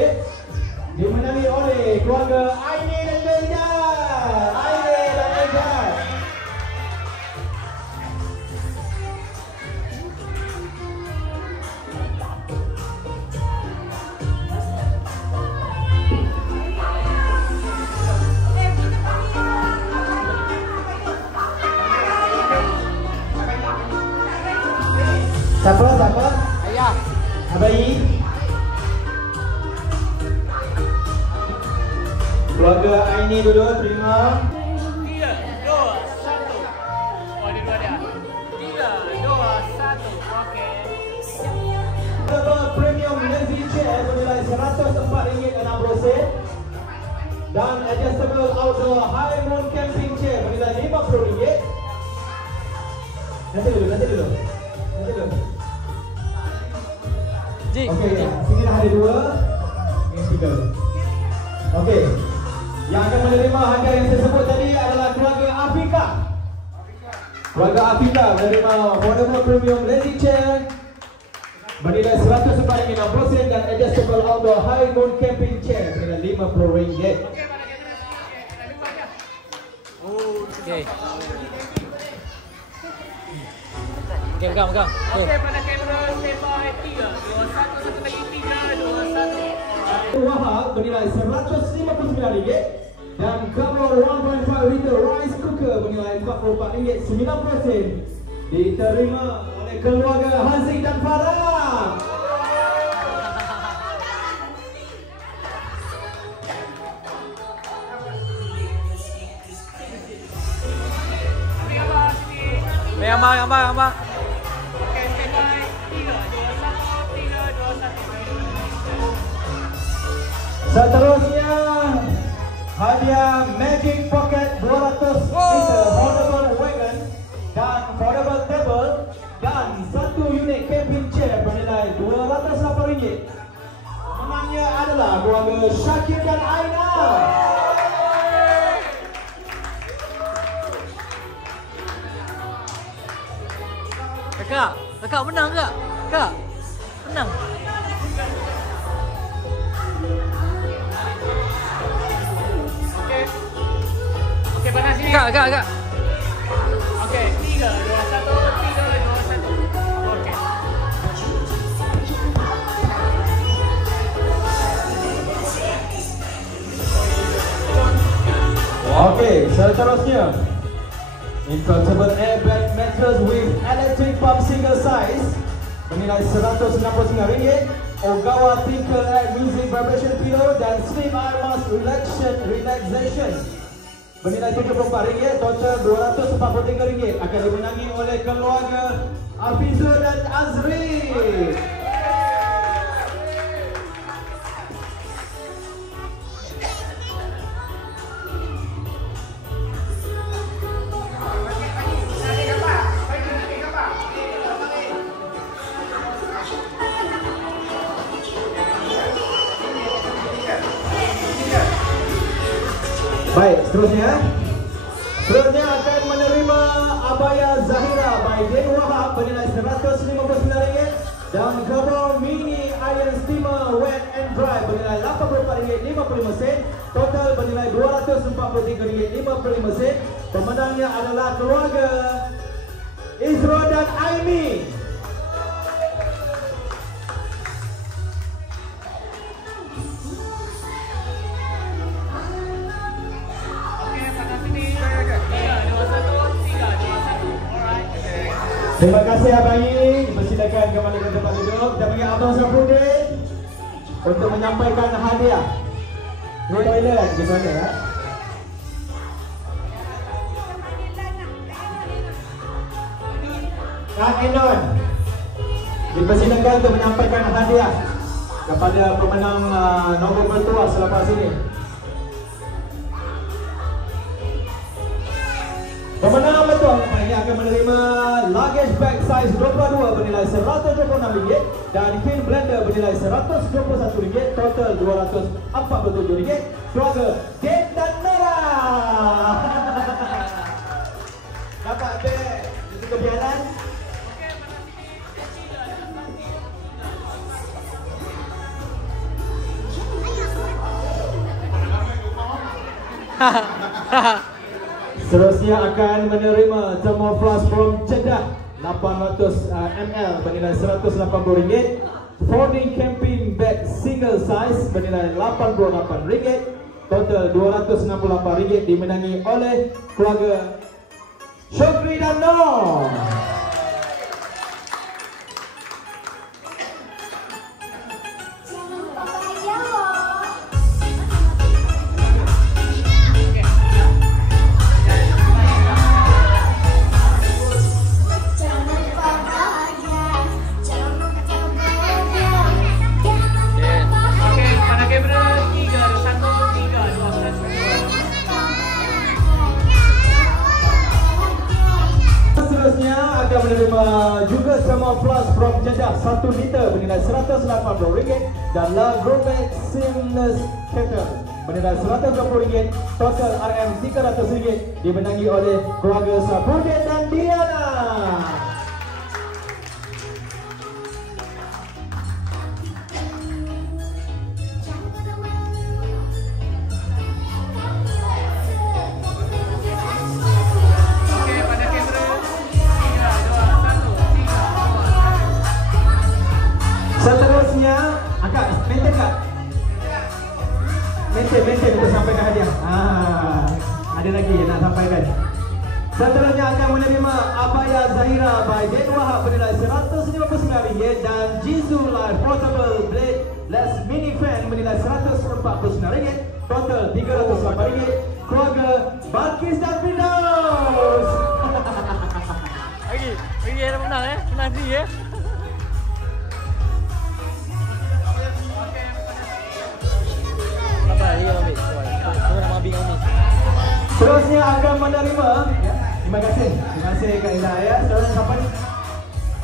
dimenangi oleh keluarga Aini dan Ejad. Aini dan Ejad. Siapa? Ayah. Abai. Keluarga Aini dulu, terima. 3, 2, 1. Oh, dia dua dia. 3, 2, 1. Okey. Premium lazy chair bernilai RM104.60 dan adjustable outdoor high moon camping chair bernilai RM50. Nanti dulu. Jik. Okey, sini dah ada 2. Ini 3. Okey. Yang akan menerima hadiah yang saya sebut tadi adalah keluarga Afika. Keluarga Afika menerima portable premium lazy chair bernilai RM104.60 dan adjustable outdoor high moon camping chair bernilai RM50. Okey. Okey, pegang. Okey, pada kamera standby 3, 2, 1. Satu lagi 3, 2, 1. Wahab bernilai RM159 Dan Camel 1.5 liter rice cooker bernilai RM44.90 diterima oleh keluarga Haziq dan Farah. Gambar. Okey, standby. 3, 2, 1. 3, 2, 1. Seterusnya hadiah Magic Pocket 200 liter foldable wagon dan foldable table dan 1 unit camping chair bernilai RM208. Menangnya adalah keluarga Syakir dan Aina. Kakak menang kak? Kak, menang. Okey, panas sini. Kak. Okey, 3, 2, 1. 3, 2, 1. Okey. Okey, seterusnya inflatable airbag mattress with electric pump single size bernilai RM169. Ogawa Tinker Air Music Vibration Pillow dan Sleep Eye Mask Relaxation bernilai RM74. Total RM243 akan dimenangi oleh keluarga Afizul dan Azri. Baik, seterusnya akan menerima abaya Zahira by Den Wahab bernilai RM159 dan Gabor Mini Iron Steamer Wet and Dry bernilai RM84.55. Total bernilai RM243.55. Pemenangnya adalah keluarga Izro dan Aimi. Terima kasih Abang Yi. Persilakan kembali ke tempat duduk. Kita panggil Abang Safruddin untuk menyampaikan hadiah. Ini toilet di mana ya? Kak Enon, dipersilakan untuk menyampaikan hadiah kepada pemenang nombor bertuah selepas ini. Pemenang betul ini akan menerima luggage bag size 22 bernilai RM126 dan tin blender bernilai RM121, total RM247. Keluarga Ken dan Nora dapat bag untuk kebiaran. Seterusnya akan menerima thermoflask from Jeddah 800 ml bernilai RM180. Folding camping bag single size bernilai RM88. Total RM268 dimenangi oleh keluarga Syukri dan Noh. Menerima juga thermoflask from Jeddah 1 liter bernilai RM180 dan La Gourmet Seamless Kettle bernilai RM120. Total RM300 dimenangi oleh keluarga Safruddin dan Diana. Seterusnya, Akak, maintain Kak. Maintain bersama menyampaikan hadiah. Ada lagi nak sampaikan. Seterusnya akan menerima Abaya Zahira by Den Wahab bernilai RM159 dan Jizu Live Portable Blade Less Mini Fan bernilai RM149, total RM308. Keluarga Balkis dan Firdaus. Lagi ada menang menang sendiri Apa lagi ambil? Kau nak ambil kami. Seterusnya akan menerima. Terima kasih Kak Ida ya. Seterusnya siapa ni?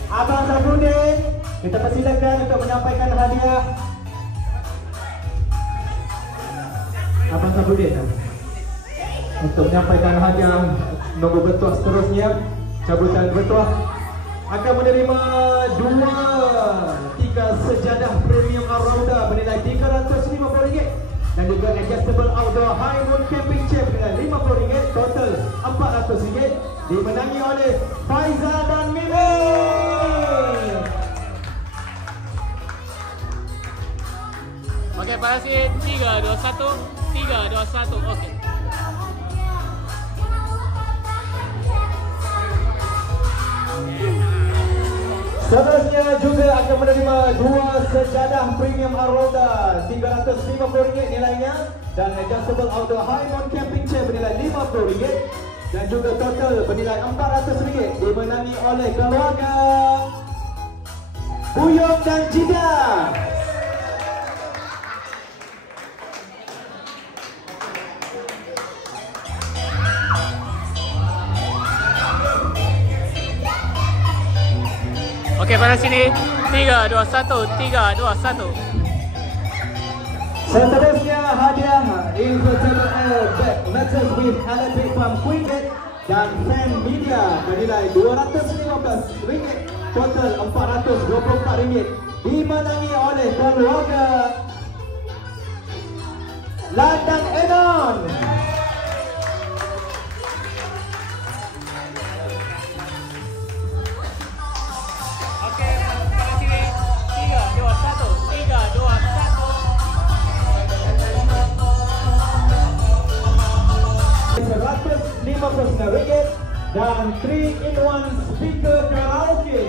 Abang Sabudin. Kita persilakan untuk menyampaikan hadiah. Abang Sabudin untuk menyampaikan hadiah nombor bertuah seterusnya. Cabutan bertuah akan menerima 2 tiga sejadah premium Arauda bernilai RM350 dan juga adjustable outdoor high moon camping chair bernilai RM50, total RM400 dimenangi oleh Faizal dan Mimi. Okey, pada sini 3, 2, 1. 3, 2, 1. Okey. Seterusnya juga akan menerima 2 sejadah premium Arauda RM350 nilainya dan adjustable outdoor high mount camping chair bernilai RM50 dan juga total bernilai RM400 dimenangi oleh keluarga Buyong dan Jida. Okey, pada sini 3, 2, 1. 3, 2, 1. Seterusnya hadiah Infotainment Air Bag Matches with Electric Pump Quicket dan Fan Media bernilai RM215, total RM424 dimenangi oleh keluarga Ladang Enon. RM159 dan 3-in-1 speaker karaoke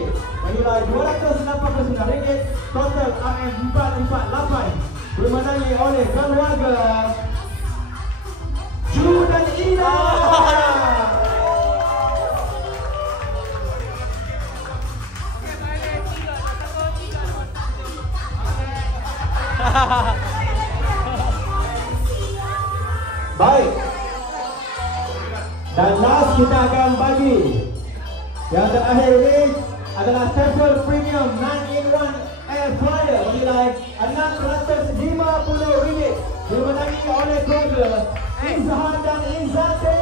bernilai RM289, total RM448 dimenangi oleh keluarga Ju dan Ina. Baik. Dan last kita akan bagi yang terakhir ini adalah Tefal Premium 9-in-1 Air Fryer bernilai RM650 dimenangi oleh keluarga Izhan dan Izzati.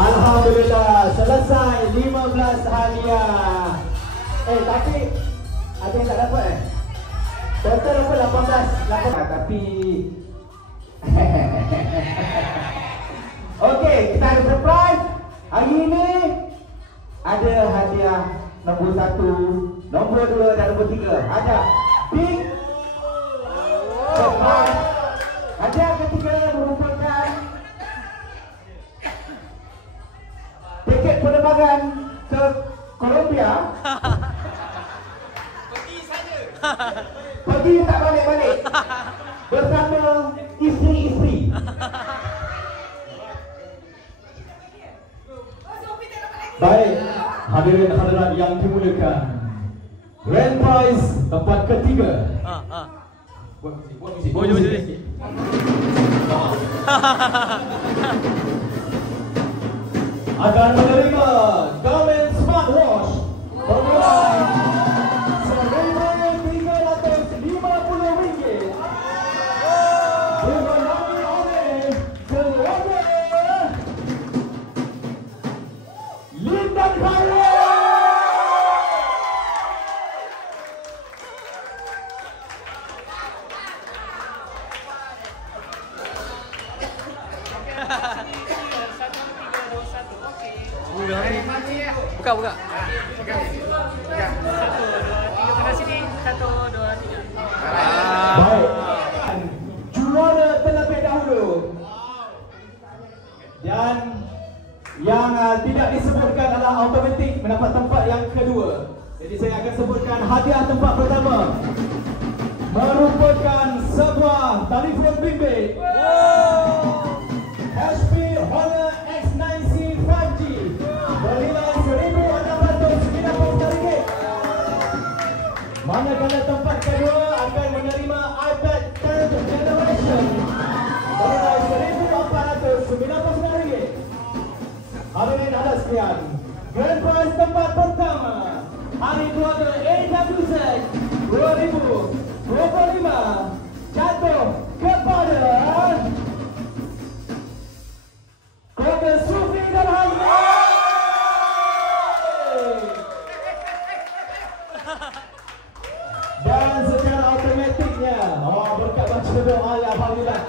Alhamdulillah selesai 15 hadiah. Tapi ada yang tak dapat total apa 18 tapi okey, kita ada surprise. Hari ini ada hadiah nombor 1, nombor 2 dan nombor 3. Ada big surprise. Hadiah ketiga merupakan tiket penerbangan ke Colombia. Pergi tak balik-balik bersama isteri-isteri. Baik, hadirin hadirat yang dimuliakan, grand prize tempat ketiga. Buat muzik. Akan menerima Garmin Smartwatch bernilai RM1,350 dimenangi oleh keluarga Lin dan Khairul. Buka. Baik. Juara terlebih dahulu. Dan yang tidak disebutkan adalah automatik mendapat tempat yang kedua. Jadi saya akan sebutkan hadiah tempat pertama merupakan sebuah telefon bimbit HP Honor X9C 5G bernilai RM1,690. Manakala tempat kedua akan menerima iPad 10th generation bernilai RM1,499. Hadirin ada sekian, grand prize tempat pertama Hari Keluarga AWZ 2025 jatuh kepada keluarga Sufi dan Hazmi. Dan secara automatiknya, berkat baca doa alhamdulillah,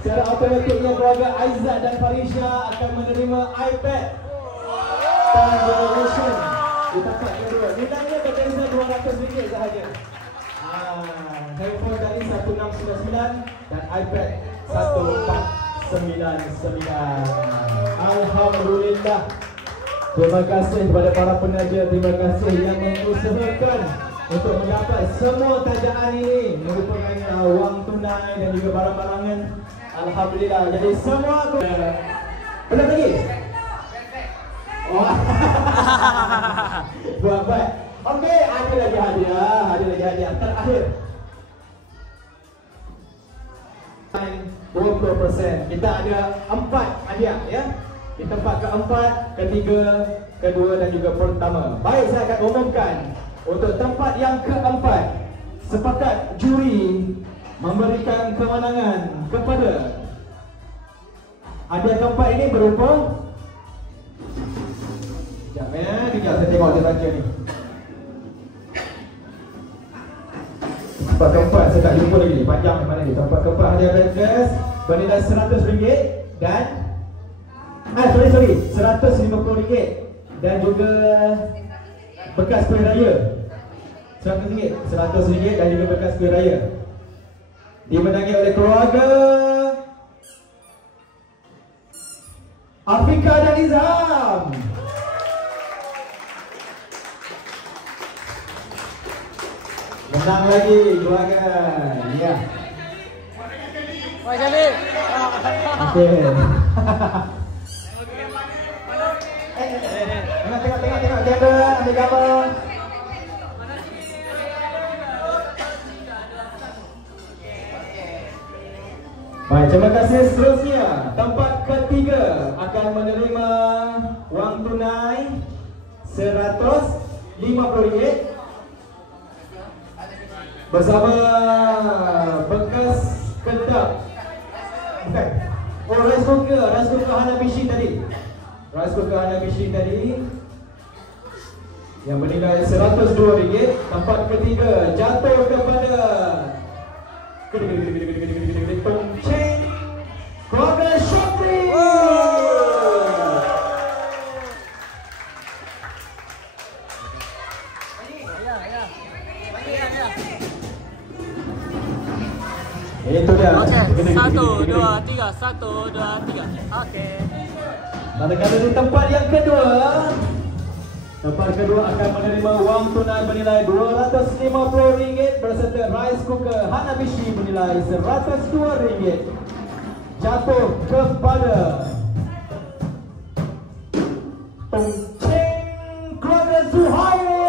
secara automatiknya keluarga Aizat dan Farisha akan menerima iPad 10th generation di tempat kedua. Nilainya berbeza RM200 sahaja. Handphone tadi 1699 dan iPad 1499. Alhamdulillah. Terima kasih kepada para penaja, terima kasih yang mengusahakan untuk mendapat semua tajaan ini merupakan wang tunai dan juga barang-barangan. Alhamdulillah. Jadi semua belum lagi. Buat baik. Okey, ada lagi hadiah terakhir. 20%. Kita ada 4 hadiah ya. Di tempat keempat, ketiga, kedua dan juga pertama. Baik, saya akan umumkan untuk tempat yang keempat. Sepakat juri memberikan kemenangan kepada hadiah tempat ini berupa. Sekejap saya tengok dia baca ni. Tempat keempat saya tak jumpa lagi, panjang mana ni. Tempat keempat hadiah breakfast bernilai RM100 dan RM150 dan juga bekas kuih raya RM100 dan juga bekas kuih raya dimenangi oleh keluarga Afika dan Izham. Menang lagi keluarga. Ya. Okey. Tengok jaga ambil gambar. Baik, terima kasih. Seterusnya tempat ketiga akan menerima wang tunai RM150 bersama bekas kedap. Bukan. Rice cooker Hanabishi tadi yang bernilai RM102. Tempat ketiga jatuh kepada Tongcheng keluarga Syafri. Itu dia. Okey, 1, 2, 3, 1, 2, 3. Okey. Manakala di tempat yang kedua, akan menerima wang tunai bernilai RM250 berserta rice cooker Hanabishi bernilai RM102 jatuh kepada Tongcheng keluarga Zuhair.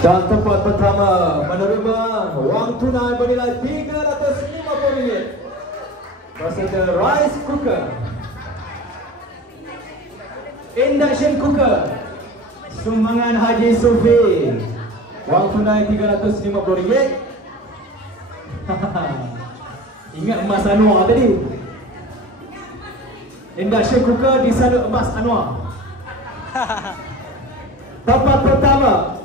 Dan tempat pertama menerima wang tunai bernilai RM350 berserta rice cooker, induction cooker sumbangan Haji Sufi, wang tunai RM350. Ingat emas Anwar tadi. Induction cooker disalut emas Anwar. Tempat pertama,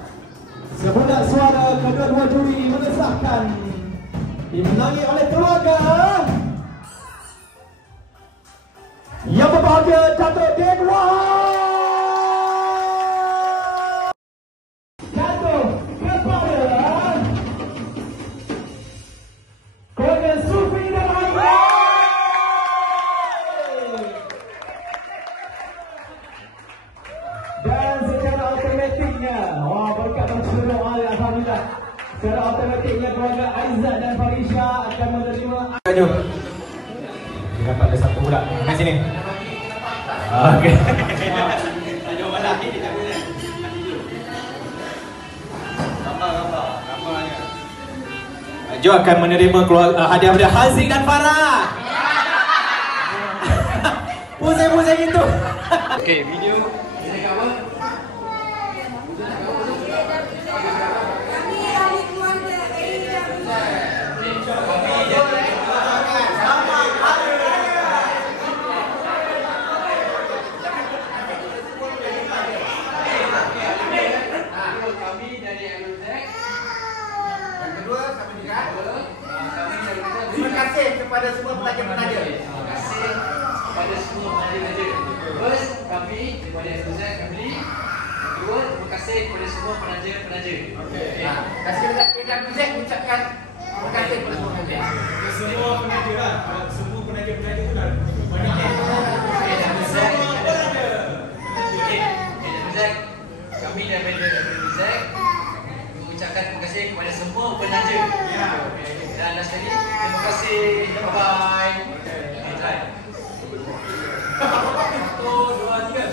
sebulan suara kedua-dua juri mengesahkan dimenangi oleh keluarga yang berbahagia Datuk Din Wahab. Jatuh kepada keluarga Sufi dan Aizat. Dan secara alternatifnya, berkat berseluruh oleh Alhamdulillah, secara alternatifnya keluarga Aizat dan Farisha akan menerima. Jom. Dia dapat ada satu pula. Di sini. Okey. Jom balik ni kita boleh. Gambarnya. Jo akan menerima hadiah-hadiah Haziq dan Farah. Pusing-pusing itu. Okey, video ini apa? Terima kasih kepada semua pelajar-pelajar. Terima kasih kepada semua pelajar-pelajar. First, kami daripada Exozac Family. Kedua, terima kasih kepada semua pelajar-pelajar. Okey. Terima kasih kepada Exozac mengucapkan terima kasih kepada semua pelajar. Semua pelajar, semua pelajar-pelajar tu dah. Exozac, kami daripada Exozac mengucapkan terima kasih kepada semua pelajar. Dan last sekali, terima kasih. Bye-bye. Try. 1, 2, 3.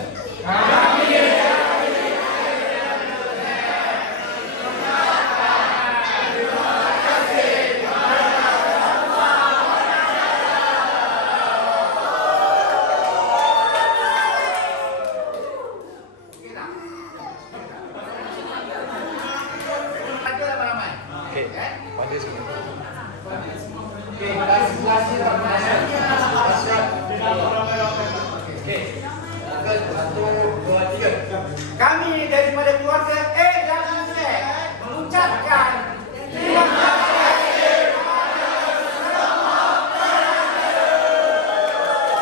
Kami daripada keluarga A dan Z mengucapkan terima kasih kepada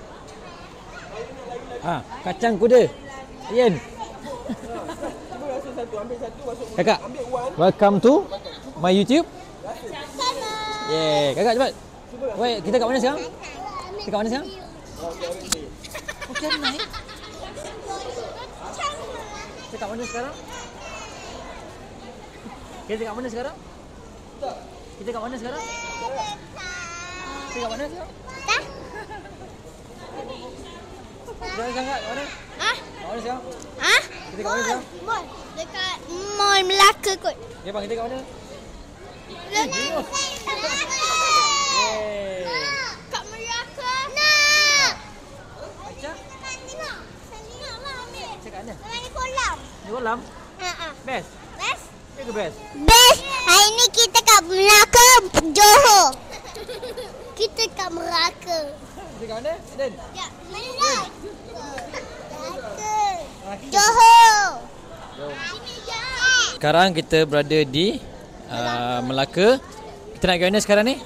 semua Kacang kuda. Ian. Kakak, welcome to my YouTube. Yeah, kakak cepat. Wait, kita kat mana sekarang? Kita kat mana sekarang? Macam mana? Kita kat mana sekarang? Kita kat mana sekarang? Kita kat mana sekarang? Kita kat mana sekarang? Kita sangat kat mana? Kat mana sekarang? Kita kat mana sekarang? Mall. Dekat Mall Melaka kot. Ya bang, kita kat mana? Kat Melaka. Nak. Baca? Tengok. Tengok lah ambil. Cak kat mana? Dalam kolam. Di kolam? Best? Best? Ya ke best? Best. Hari ni kita kat Melaka, Johor. Kita kat Melaka. Kita kat mana? Eden? Ya, Melaka. Johor. Sekarang kita berada di Melaka. Kita nak pergi mana sekarang ni?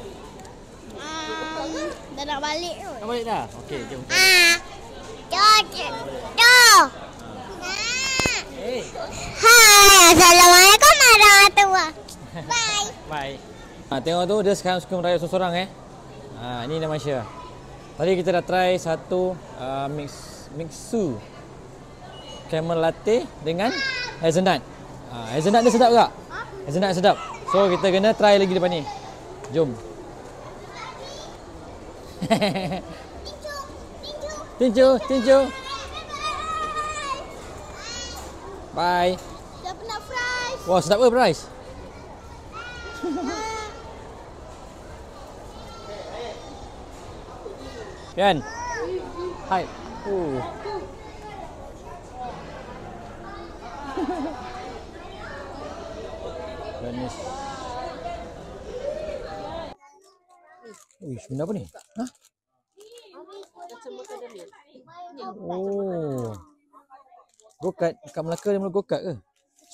Dah nak balik tu. Nak balik dah? Okey, jom. Jom. Hey. Hai, Assalamualaikum warahmatullahi. Bye. Bye. Tengok tu dia sekarang suka merayap seorang ni nama Syah. Tadi kita dah try satu mixu camel latte dengan hazelnut. Hazelnut dia sedap juga. Hazelnut sedap. So kita kena try lagi depan ni. Jom. Tinju. Bye. Dah pernah fries. Wah, sedap ke fries? Pian. Hai. Ganesh. Uish, benda apa ni? Ha? Oh. Go-kart. Kat Melaka dia mula go-kart ke?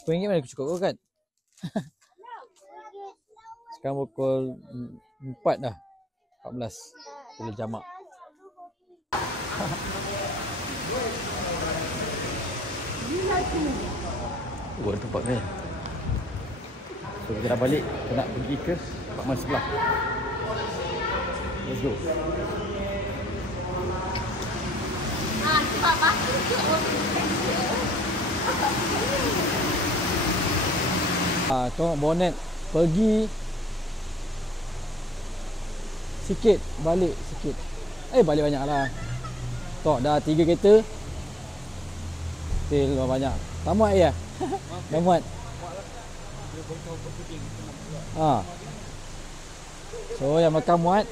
RM10 mana aku cukup go-kart? Sekarang pukul 4 dah. 14. Boleh jamak. Oh, ada tempat kan? So kita dah balik. Kita nak pergi ke apartmen sebelah. Let's go. Tengok bonet. Pergi sikit, balik sikit. Balik banyak lah. Tengok dah 3 kereta. Still banyak. Tak muat ya? Dah muat. So yang makan muat.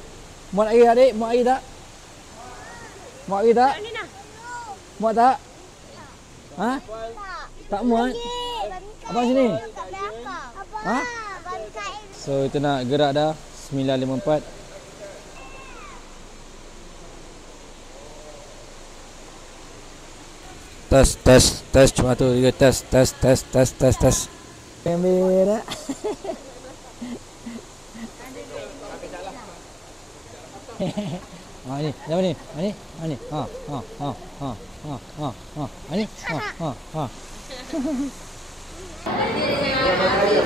Muat air adik? Muat air tak? Muat air tak? Muat tak? Ha? Tak muat? Abang sini? Ha? So kita nak gerak dah. 9.54. Tes cuma tu juga tes kamera. Ni, apa ni? Ni. Ni.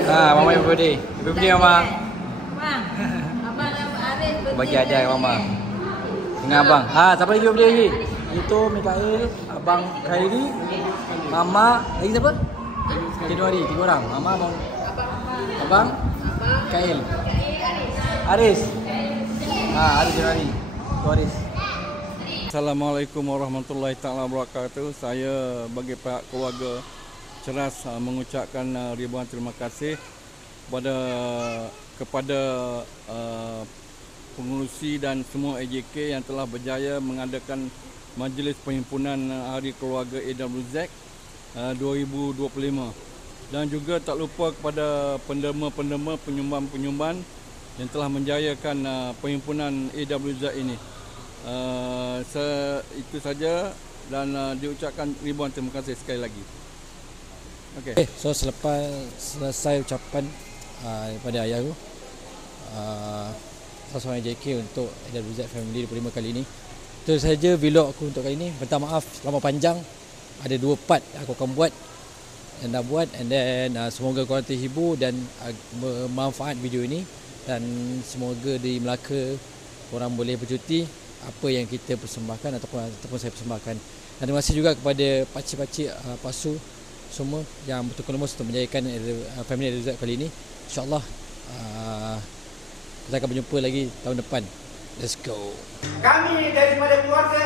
Mama happy birthday. Happy birthday Mama. Abang Arif Bagi hadiah kat Mama. Dengan abang. Siapa lagi birthday lagi? Itu Mikael, Abang Khairi, Mama, lagi siapa? Januari, 3 orang. Mama, Abang Mikael, Aris. Aris Januari. Itu Aris. Assalamualaikum warahmatullahi taala wabarakatuh. Saya bagi pihak keluarga Ceras mengucapkan ribuan terima kasih kepada pengurusi dan semua AJK yang telah berjaya mengadakan Majlis Perhimpunan Hari Keluarga AWZ 2025, dan juga tak lupa kepada penderma-penderma, penyumbang-penyumbang yang telah menjayakan perhimpunan AWZ ini. Itu saja, dan diucapkan ribuan terima kasih sekali lagi. Okay. So selepas selesai ucapan daripada ayah aku, salah seorang AJK untuk AWZ Family 25 kali ini. Itu saja vlog aku untuk kali ini. Minta maaf selama panjang. Ada 2 part aku akan buat dan dah buat, and then semoga korang terhibur dan bermanfaat video ini, dan semoga di Melaka korang boleh bercuti apa yang kita persembahkan ataupun saya persembahkan. Dan terima kasih juga kepada pakcik-pakcik pasu semua yang betul-betul lemas untuk menjayakan family AWZ kali ini. InsyaAllah kita akan berjumpa lagi tahun depan. Let's go. Kami daripada keluarga